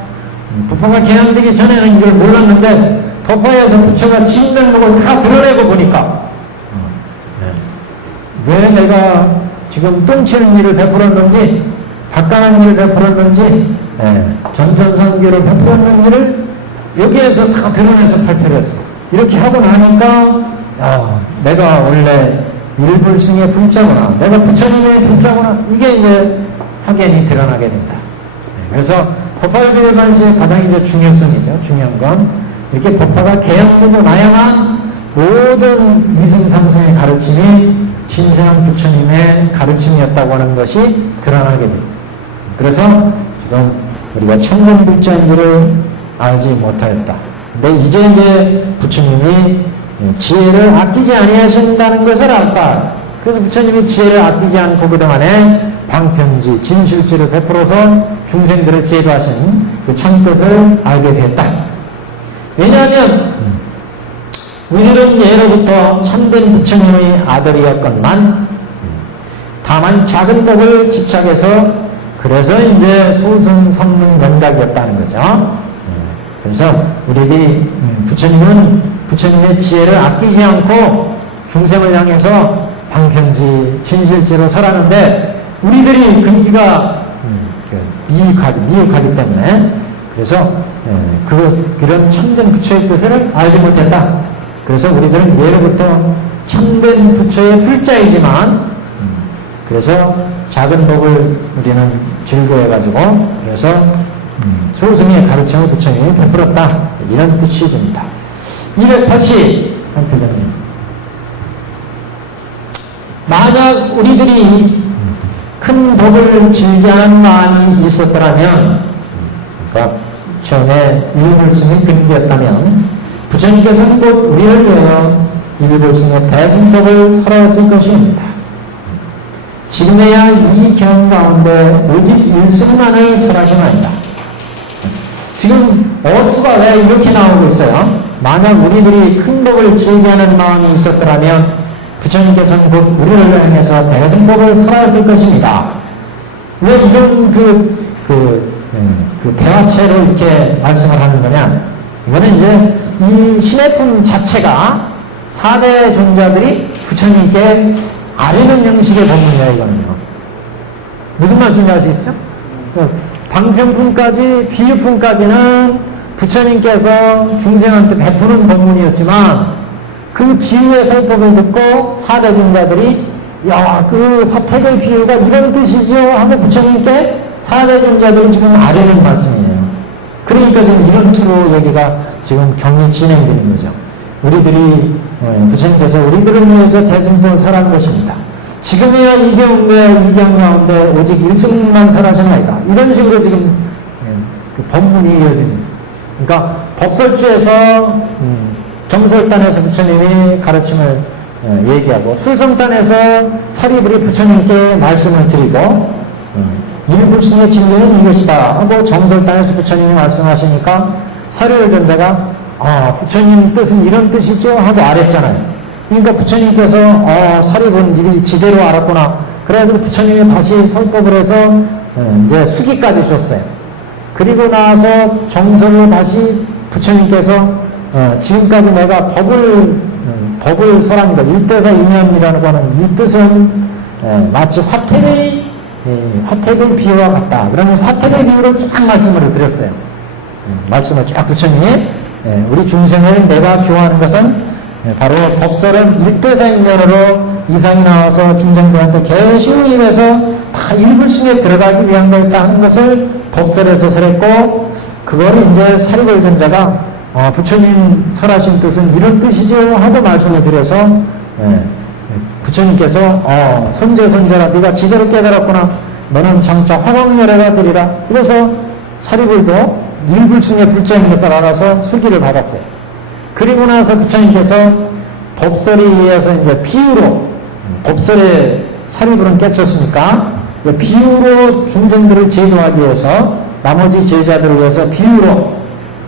법화가 개헌되기 전에는 이걸 몰랐는데 법화에서 부처가 진면목을 다 드러내고 보니까 왜 내가 지금 똥치는 일을 베풀었는지 박간한 일을 베풀었는지 전전성기를 베풀었는지를 여기에서 다 드러내서 발표를 했어. 이렇게 하고 나니까 내가 원래 일불승의 불자구나, 내가 부처님의 불자구나, 이게 이제 확연히 드러나게 된다. 그래서 법화열반시의 가장 이제 중요성이죠. 중요한 건 이렇게 법화가 개혁되고 나야만 모든 위승상승의 가르침이 진정한 부처님의 가르침이었다고 하는 것이 드러나게 됩니다. 그래서 지금 우리가 참된 불자인 줄을 알지 못하였다. 근데 이제 부처님이 지혜를 아끼지 아니하신다는 것을 알까. 그래서 부처님이 지혜를 아끼지 않고 그동안에 방편지, 진실지를 베풀어서 중생들을 제도하신 그 참뜻을 알게 됐다. 왜냐하면 우리는 예로부터 참된 부처님의 아들이었건만 다만 작은 법을 집착해서 그래서 이제 소승 성능 연각이었다는 거죠. 그래서 우리들이 부처님의 지혜를 아끼지 않고 중생을 향해서 방편지, 진실지로 설하는데 우리들이 근기가 미흡하기 때문에 그래서 그런 참된 부처의 뜻을 알지 못했다. 그래서 우리들은 예로부터 참된 부처의 불자이지만 그래서 작은 법을 우리는 즐거워해가지고 그래서 소승의 가르침을 부처님이 베풀었다. 이런 뜻이 됩니다. 280 한표장님. 만약 우리들이 큰 법을 즐기하는 마음이 있었더라면, 그러니까 처음에 일불승의 근기였다면 부처님께서는 곧 우리를 위하여 일불승의 대승법을 설하였을 것입니다. 지금에야 이 경 가운데 오직 일승만을 설하시나이다. 지금 어투가 왜 이렇게 나오고 있어요? 만약 우리들이 큰 법을 즐기하는 마음이 있었더라면 부처님께서는 곧 우리를 향해서 대승법을 설하였을 것입니다. 왜 이런 대화체로 이렇게 말씀을 하는 거냐? 이거는 이제 이 신해품 자체가 4대 존자들이 부처님께 아뢰는 형식의 법문이에요, 이거는요. 무슨 말씀인지 아시겠죠? 방편품까지, 비유품까지는 부처님께서 중생한테 베푸는 법문이었지만 그 비유의 설법을 듣고 4대 존자들이 야, 그 화택의 비유가 이런 뜻이죠 하고 부처님께 4대 존자들이 지금 아뢰는 말씀이에요. 그러니까 지금 이런 투로 얘기가 지금 경이 진행되는 거죠. 우리들이 부처님께서 우리들을 위해서 대승법을 설한 것입니다. 지금이야 이 경 가운데 오직 일승만 설하시나이다. 이런 식으로 지금 그 법문이 이어집니다. 그러니까 법설주에서 정설단에서 부처님이 가르침을 얘기하고 술성단에서 사리불이 부처님께 말씀을 드리고 일불승의 진리는 이것이다 하고 정설단에서 부처님이 말씀하시니까 사리불 존자가 부처님 뜻은 이런 뜻이죠 하고 아랬잖아요. 그러니까 부처님께서 사리불은 일이 지대로 알았구나. 그래서 부처님이 다시 설법을 해서 이제 수기까지 줬어요. 그리고 나서 정설로 다시 부처님께서 지금까지 내가 법을 설한 것, 일대사 이념이라는 거는 이 뜻은 마치 화택의 비유와 같다. 그러면서 화택의 비유를 쫙 말씀을 드렸어요. 말씀을 쫙 부처님이 우리 중생을 내가 교화하는 것은 바로 법설은 일대사 이념으로 이상이 나와서 중생들한테 계시의 입에서 다 일불승에 들어가기 위한 거였다 하는 것을 법설에서 설했고 그거를 이제 사리불 존자가 부처님 설하신 뜻은 이런 뜻이죠 하고 말씀을 드려서 부처님께서 선제선제라 네가 지대로 깨달았구나. 너는 장차 화광열애가 되리라. 그래서 사리불도 일불승의 불자인 것을 알아서 수기를 받았어요. 그리고 나서 부처님께서 법설에 의해서 이제 비유로 법설에 사리불은 깨쳤으니까 비유로 중생들을 제도하기 위해서 나머지 제자들을 위해서 비유로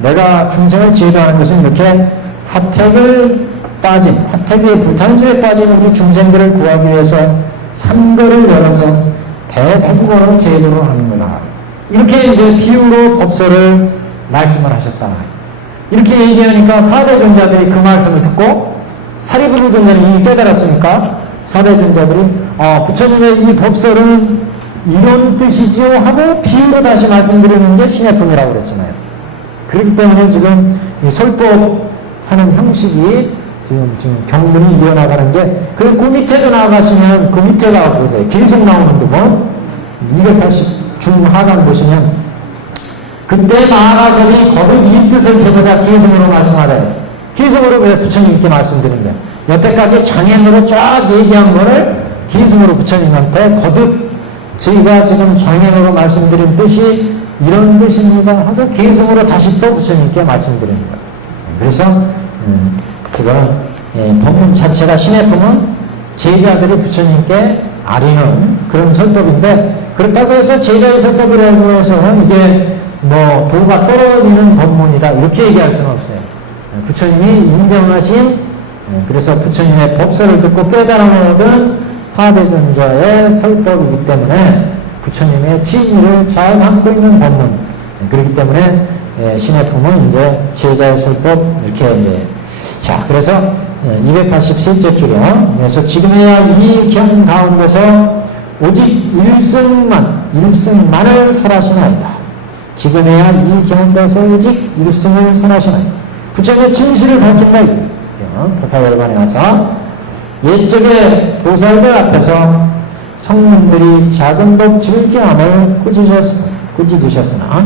내가 중생을 제도하는 것은 이렇게 화택의 불탄주에 빠진 우리 중생들을 구하기 위해서 삼거를 열어서 대대국어로 제도를 하는 거다. 이렇게 이제 비유로 법설을 말씀을 하셨다. 이렇게 얘기하니까 4대 존자들이 그 말씀을 듣고 사리불 존자는 이미 깨달았으니까 4대 존자들이 부처님의 이 법설은 이런 뜻이지요 하고 비유로 다시 말씀드리는 게 신해품이라고 그랬잖아요. 그렇기 때문에 지금 이 설법하는 형식이 지금 경문이 이어나가는 게, 그 밑에도 나가시면 그 밑에 나가 보세요. 계속 나오는 부분, 280 중하단 보시면, 그때 마하가섭이 거듭 이 뜻을 해보자 기성으로 말씀하래요. 기성으로 왜 부처님께 말씀드린 거예요? 여태까지 장행으로 쫙 얘기한 거를 기성으로 부처님한테 거듭 저희가 지금 장행으로 말씀드린 뜻이 이런 뜻입니다 하고 계성으로 다시 또 부처님께 말씀드리는 거예요. 그래서 그건 법문 자체가 신해품은 제자들이 부처님께 아뢰는 그런 설법인데, 그렇다고 해서 제자의 설법이라고 해서 이게 뭐 도가 떨어지는 법문이다 이렇게 얘기할 수는 없어요. 부처님이 인정하신, 그래서 부처님의 법설을 듣고 깨달아 얻은 4대 존자의 설법이기 때문에 부처님의 진리를 잘 담고 있는 법문. 그렇기 때문에 신해품은 이제 제자의 설법 이렇게 자, 그래서 287째 줄이요. 그래서 지금에야 이 경 가운데서 오직 일승만을 설하시나이다. 지금에야 이 경험대에서 오직 일승을 선하시나이다. 부처님의 진실을 밝힌다. 법화열반에 와서 옛적의 보살들 앞에서 성문들이 작은 법 즐겨함을 꾸짖으셨으나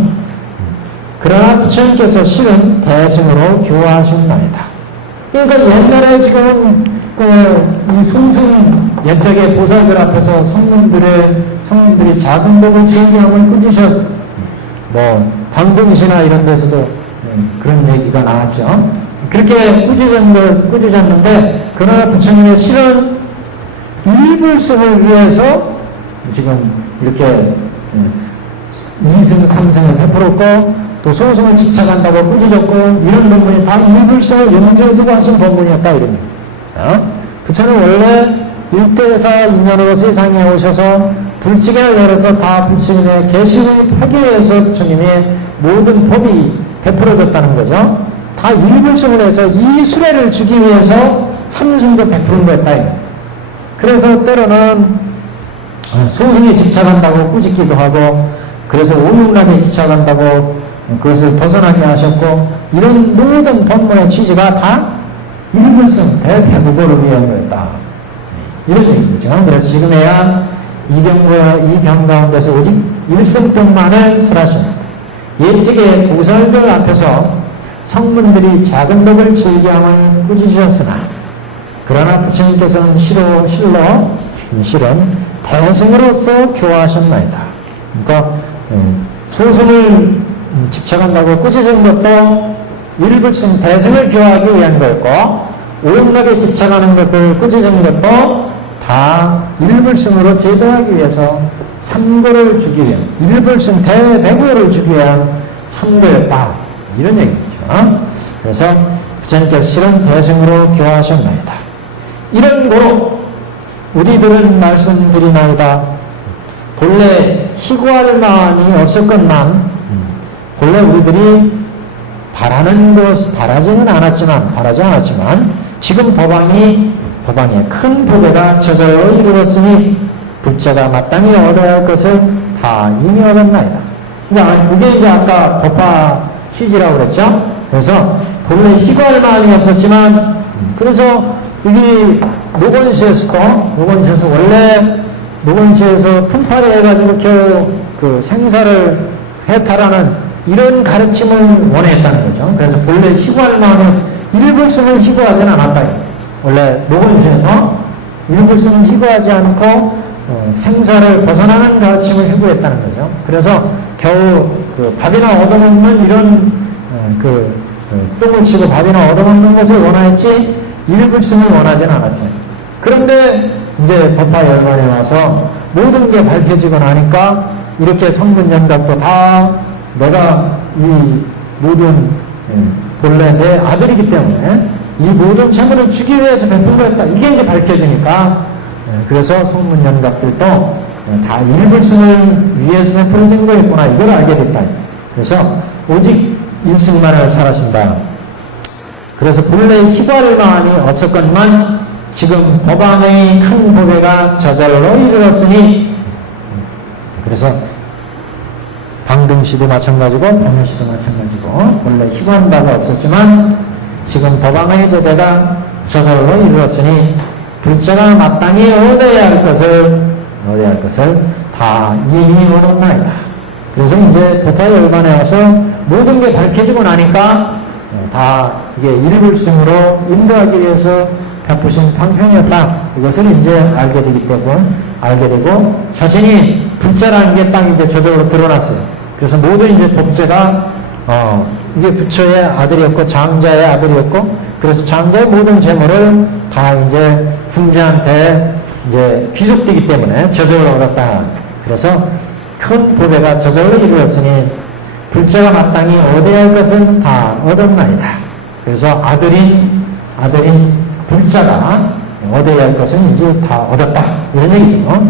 그러나 부처님께서 실은 대승으로 교화하셨나이다. 그러니까 옛날에 지금은 이 송승 옛적의 보살들 앞에서 성문들이 작은 법을 즐겨함을 방등시나 이런 데서도 그런 얘기가 나왔죠. 그렇게 꾸짖었는데 그러나 부처님의 실은 일불승을 위해서 지금 이렇게 2승, 3승을 베풀었고 또 소승을 집착한다고 꾸짖었고 이런 법문이 다 일불승을 염두에 두고 하신 법문이었다 이런 얘기입니다. 부처는 원래 일대사 인연으로 세상에 오셔서 불치견을 열어서 다 불치견의 계시를 하기 위해서 부처님이 모든 법이 베풀어졌다는 거죠. 다 일불승을 해서 이 수레를 주기 위해서 삼승도 베푸는 거였다. 그래서 때로는 소승에 집착한다고 꾸짖기도 하고 그래서 오육락에 집착한다고 그것을 벗어나게 하셨고 이런 모든 법문의 취지가 다 일불승 대배부고를 위한 거였다. 이런 얘기죠. 그래서 지금에야 이 경 가운데서 오직 일승법만을 설하십니다. 옛적의 보살들 앞에서 성문들이 작은 법을 즐겨함을 꾸짖으셨으나 그러나 부처님께서는 실은 대승으로서 교화하셨나이다. 그러니까 소승을 집착한다고 꾸짖은 것도 일불승 대승을 교화하기 위한 거였고 오용락에 집착하는 것을 꾸짖은 것도 다 일불승으로 제도하기 위해서 삼고를 주기 위한 일불승 대배구를 주기 위한 삼고였다. 이런 얘기죠. 그래서 부처님께서 실은 대승으로 교화하셨나이다. 이런 거로 우리들은 말씀드리나이다. 본래 희구할 마음이 없었건만 본래 우리들이 바라지 않았지만 지금 법왕의 큰 보배가 저절로 이르렀으니 불자가 마땅히 얻어야 할 것을 다 이미 얻었나이다. 그게 이제 아까 법화 취지라고 그랬죠. 그래서 본래 희구할 마음이 없었지만 그래서 여기 노건시에서 원래 노건시에서 틈파를 해가지고 겨우 그 생사를 해탈하는 이런 가르침을 원했다는 거죠. 그래서 본래 희구할 마음은 일불승을 희구하지는 않았다. 원래 노건시에서 일불승을 희구하지 않고 생사를 벗어나는 가르침을 희구했다는 거죠. 그래서 겨우 그 밥이나 얻어먹는 이런 똥을 치고 밥이나 얻어먹는 것을 원하였지 일불승을 원하지는 않았죠. 그런데 이제 법화열반에 와서 모든 게 밝혀지고 나니까 이렇게 성분연각도 다 내가 이 모든 본래 내 아들이기 때문에 이 모든 재물을 주기 위해서 베푼 거였다. 이게 이제 밝혀지니까 그래서 성문연각들도 다 일불승을 위해서 베풀어진 거였구나. 이걸 알게 됐다. 그래서 오직 일승만을 설하신다. 그래서 본래 희구할 마음이 없었건만 지금 법왕의 큰 보배가 저절로 이르렀으니 그래서 방등시도 마찬가지고 법문시도 마찬가지고 본래 희구한 바가 없었지만 지금 법왕의 보배가 저절로 이르렀으니 불자가 마땅히 얻어야 할 것을 다 이미 얻었나이다. 그래서 이제 법화열반에 와서 모든 게 밝혀지고 나니까 다 이게 일불승으로 인도하기 위해서 베푸신 방편이었다. 이것을 이제 알게 되고 자신이 불자라는 게 딱 이제 저절로 드러났어요. 그래서 모든 이제 법제가 이게 부처의 아들이었고 장자의 아들이었고 그래서 장자의 모든 재물을 다 이제 궁자한테 이제 귀속되기 때문에 저절로 얻었다. 그래서 큰 보배가 저절로 이루었으니 불자가 마땅히 얻어야 할 것은 다 얻었나이다. 그래서 아들인 불자가 얻어야 할 것은 이제 다 얻었다. 이런 얘기죠.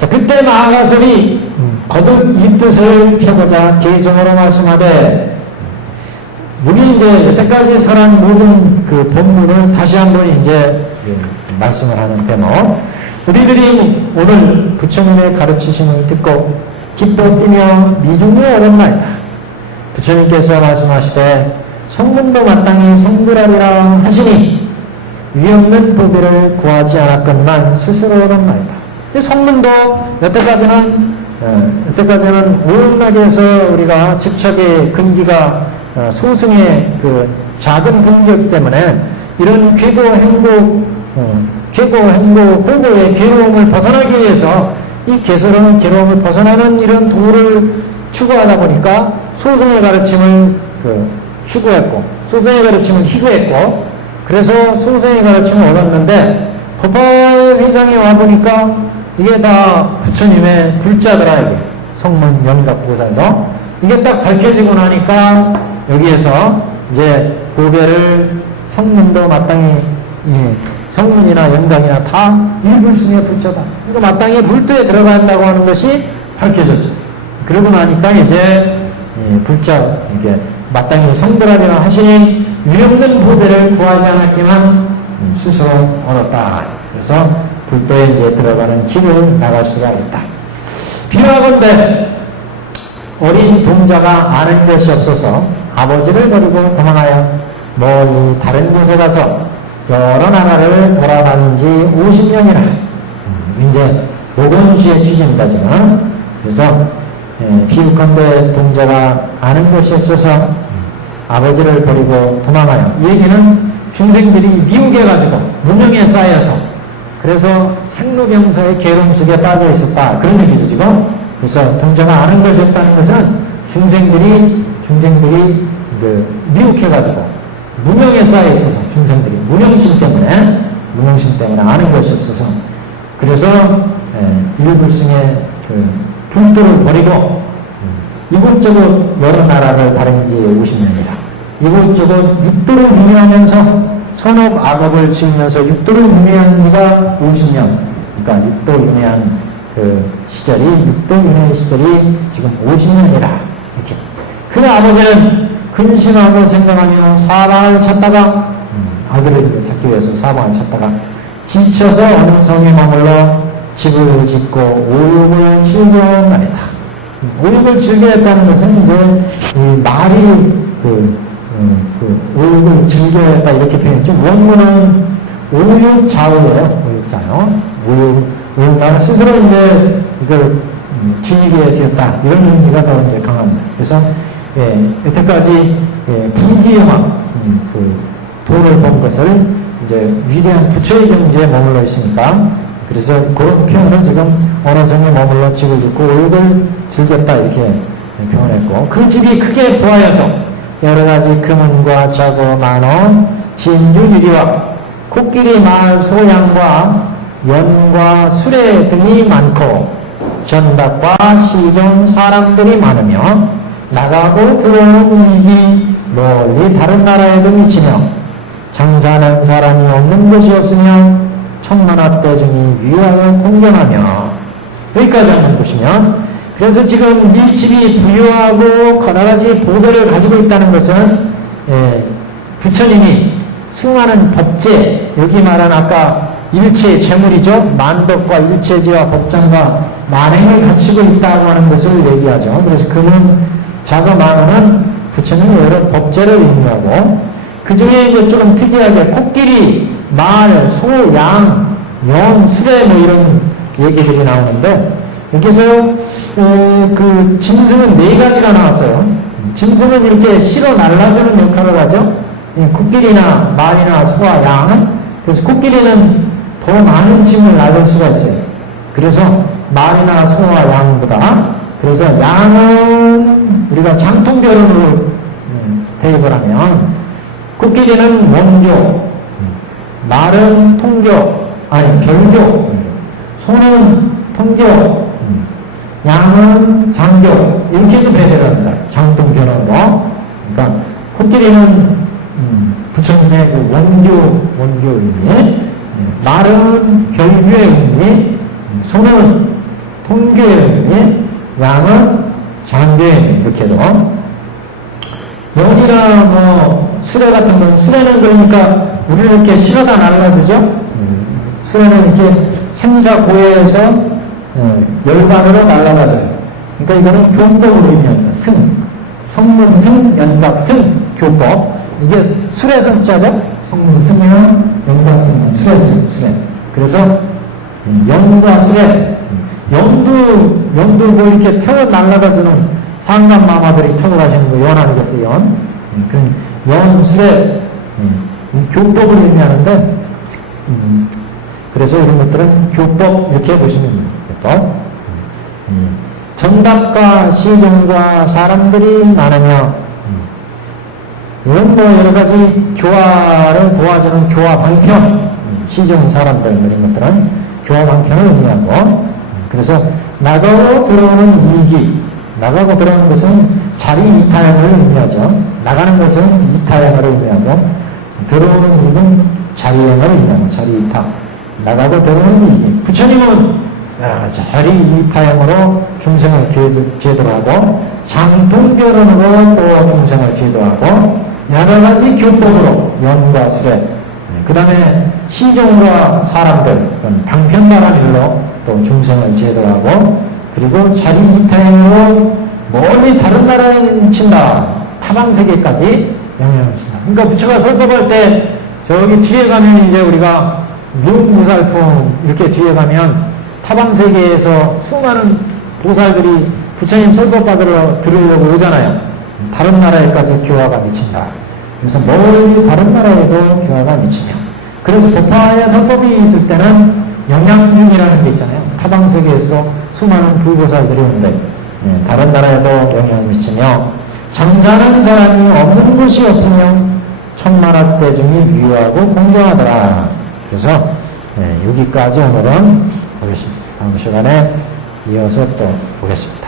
자, 그때 마하가설이 거듭 이 뜻을 펴고자 개정으로 말씀하되 우리 이제 여태까지 설한 모든 그 본문을 다시 한번 이제 말씀을 하는 대목. 우리들이 오늘 부처님의 가르치심을 듣고 기뻐 뛰며 미중이 오랜나이다. 부처님께서 말씀하시되 성문도 마땅히 성불하리라 하시니 위없는 보배를 구하지 않았건만 스스로 얻었나이다. 성문도 여태까지는 오용락에 해서 우리가 직척의 금기가 소승의 그 작은 금기였기 때문에 이런 쾌고 행복 보고의 괴로움을 벗어나기 위해서 이 개소로운 괴로움을 벗어나는 이런 도를 추구하다 보니까 소승의 가르침을 추구했고 소승의 가르침을 희구했고 그래서 소승의 가르침을 얻었는데 법화의 회상에 와보니까 이게 다 부처님의 불자더라. 이게 성문 영각보살도 이게 딱 밝혀지고 나니까 여기에서 이제 고배를 성문도 마땅히 성문이나 영각이나 다 일불승의 불자다. 그러니까 마땅히 불도에 들어간다고 하는 것이 밝혀졌죠. 그러고 나니까 이제 불자 이게 마땅히 성불하리라 하시니 위없는 보배를 구하지 않았지만 스스로 얻었다. 그래서 불도에 이제 들어가는 길을 나갈 수가 있다. 비유하건대 어린 동자가 아는 것이 없어서 아버지를 버리고 도망하여 멀리 다른 곳에 가서 여러 나라를 돌아다닌 지 50년이라. 이제 노건주의 취지입니다, 지금. 그래서 비유컨대 동자가 아는 것이 없어서 아버지를 버리고 도망하여. 이 얘기는 중생들이 미혹해가지고 무명에 쌓여서 그래서 생로병사의 계룡 속에 빠져 있었다. 그런 얘기죠, 지금. 그래서 동자가 아는 것이 없다는 것은 중생들이 미혹해가지고 무명에 쌓여 있어서 중생들이 무명심 때문에 아는 것이 없어서 그래서 일불승의 불도를 버리고 이곳저곳 여러 나라를 다닌 지 50년이라. 이곳저곳 육도를 유명하면서 선업 악업을 지으면서 육도를 유명한 지가 50년. 그러니까 육도 유명한 육도 유명한 시절이 지금 50년이라. 이렇게. 그 아버지는 근심하고 생각하며 사방을 찾다가, 아들을 찾기 위해서 사방을 찾다가 지쳐서 어느 성에 머물러 집을 짓고 오육을 즐겨나이다. 오육을 즐겨했다는 것은 이제 이 말이 오육을 즐겨했다 이렇게 표현했죠. 원문은 오육자오예요. 오육자요. 오육나는 스스로 이제 이걸 즐기게 되었다. 이런 의미가 더 이제 강합니다. 그래서 여태까지 불기영학 도를 본 것을 이제 위대한 부처의 경지에 머물러 있으니까 그래서 그런 표현을 지금 어느 성에 머물러 집을 짓고 오육을 즐겼다 이렇게 표현했고 그 집이 크게 부하여서 여러 가지 금은과 자고 만원 진주 유리와 코끼리 말 소양과 연과 수레 등이 많고 전답과 시종 사람들이 많으며 나가고 들어오는 이익이 멀리 다른 나라에도 미치며 장사하는 사람이 없는 곳이 없으며 천만화대 중이 위하여 공경하며 여기까지 한번 보시면 그래서 지금 이 집이 부유하고 여러 가지 보배를 가지고 있다는 것은 부처님이 수많은 법제 여기 말한 아까 일체 재물이죠. 만덕과 일체지와 법장과 만행을 갖추고 있다고 하는 것을 얘기하죠. 그래서 금은 자가 만원은 부처님의 여러 법제를 의미하고 그 중에 이제 좀 특이하게 코끼리, 말, 소, 양, 연, 수레 뭐 이런 얘기들이 나오는데 여기서 그 짐승은 4가지가 나왔어요. 짐승은 이렇게 실어 날라주는 역할을 하죠. 코끼리나 말이나 소와 양은 그래서 코끼리는 더 많은 짐을 날릴 수가 있어요. 그래서 말이나 소와 양보다 그래서 양은 우리가 장통별로 대입을 하면 코끼리는 원교, 말은 통교, 별교, 소는 통교, 양은 장교 이렇게도 배대를 합니다. 장통별로. 그러니까 코끼리는 부처님의 그 원교 의미, 말은 별교의 의미, 소는 통교의 의미, 양은 장교의 의미 이렇게도. 연이나 뭐 수레 같은 건 수레는 그러니까 우리를 이렇게 실어다 날라주죠. 수레는 이렇게 생사고해에서 열반으로 날아가져요. 그러니까 이거는 교법으로 의미합니다. 승. 성문승, 연각승, 교법. 이게 술의 승자죠? 성문승이면 연각승이면 술의 승, 술의. 그래서 연과 술의 연두 뭐 이렇게 태워 날라다 주는 상간 마마들이 타고 가시는 거 연 아니겠어요? 연. 그런 연술의 교법을 의미하는데 그래서 이런 것들은 교법 이렇게 보시면 됩니다. 교법. 정답과 시종과 사람들이 많으며 이런 뭐 여러 가지 교화를 도와주는 교화 방편, 시종 사람들 이런 것들은 교화 방편을 의미하고 그래서 나가고 들어오는 이기 나가고 들어오는 것은 자리 이타형을 의미하죠. 나가는 것은 이타형을 의미하고 들어오는 이익은 자리형을 의미하고 자리 이타 나가고 들어오는 이익 부처님은 자리 이타형으로 중생을 제도하고 장통별론으로 또 중생을 제도하고 여러 가지 교법으로 연과 수레 그 다음에 시종과 사람들 방편만한 일로 또 중생을 제도하고 그리고 자리 이타형으로 멀리 다른 나라에 미친다. 타방세계까지 영향을 미친다. 그러니까 부처가 설법할 때 저기 뒤에 가면 이제 우리가 묘무살품 이렇게 뒤에 가면 타방세계에서 수많은 보살들이 부처님 설법 받으러 들으려고 오잖아요. 다른 나라에까지 교화가 미친다. 그래서 멀리 다른 나라에도 교화가 미치며 그래서 법화에 설법이 있을 때는 영향중이라는 게 있잖아요. 타방세계에서 수많은 불보살들이 오는데 다른 나라에도 영향을 미치며 장사하는 사람이 없는 곳이 없으며 천만학 대중이 위유하고 공경하더라. 그래서 여기까지 오늘은 보겠습니다. 다음 시간에 이어서 또 보겠습니다.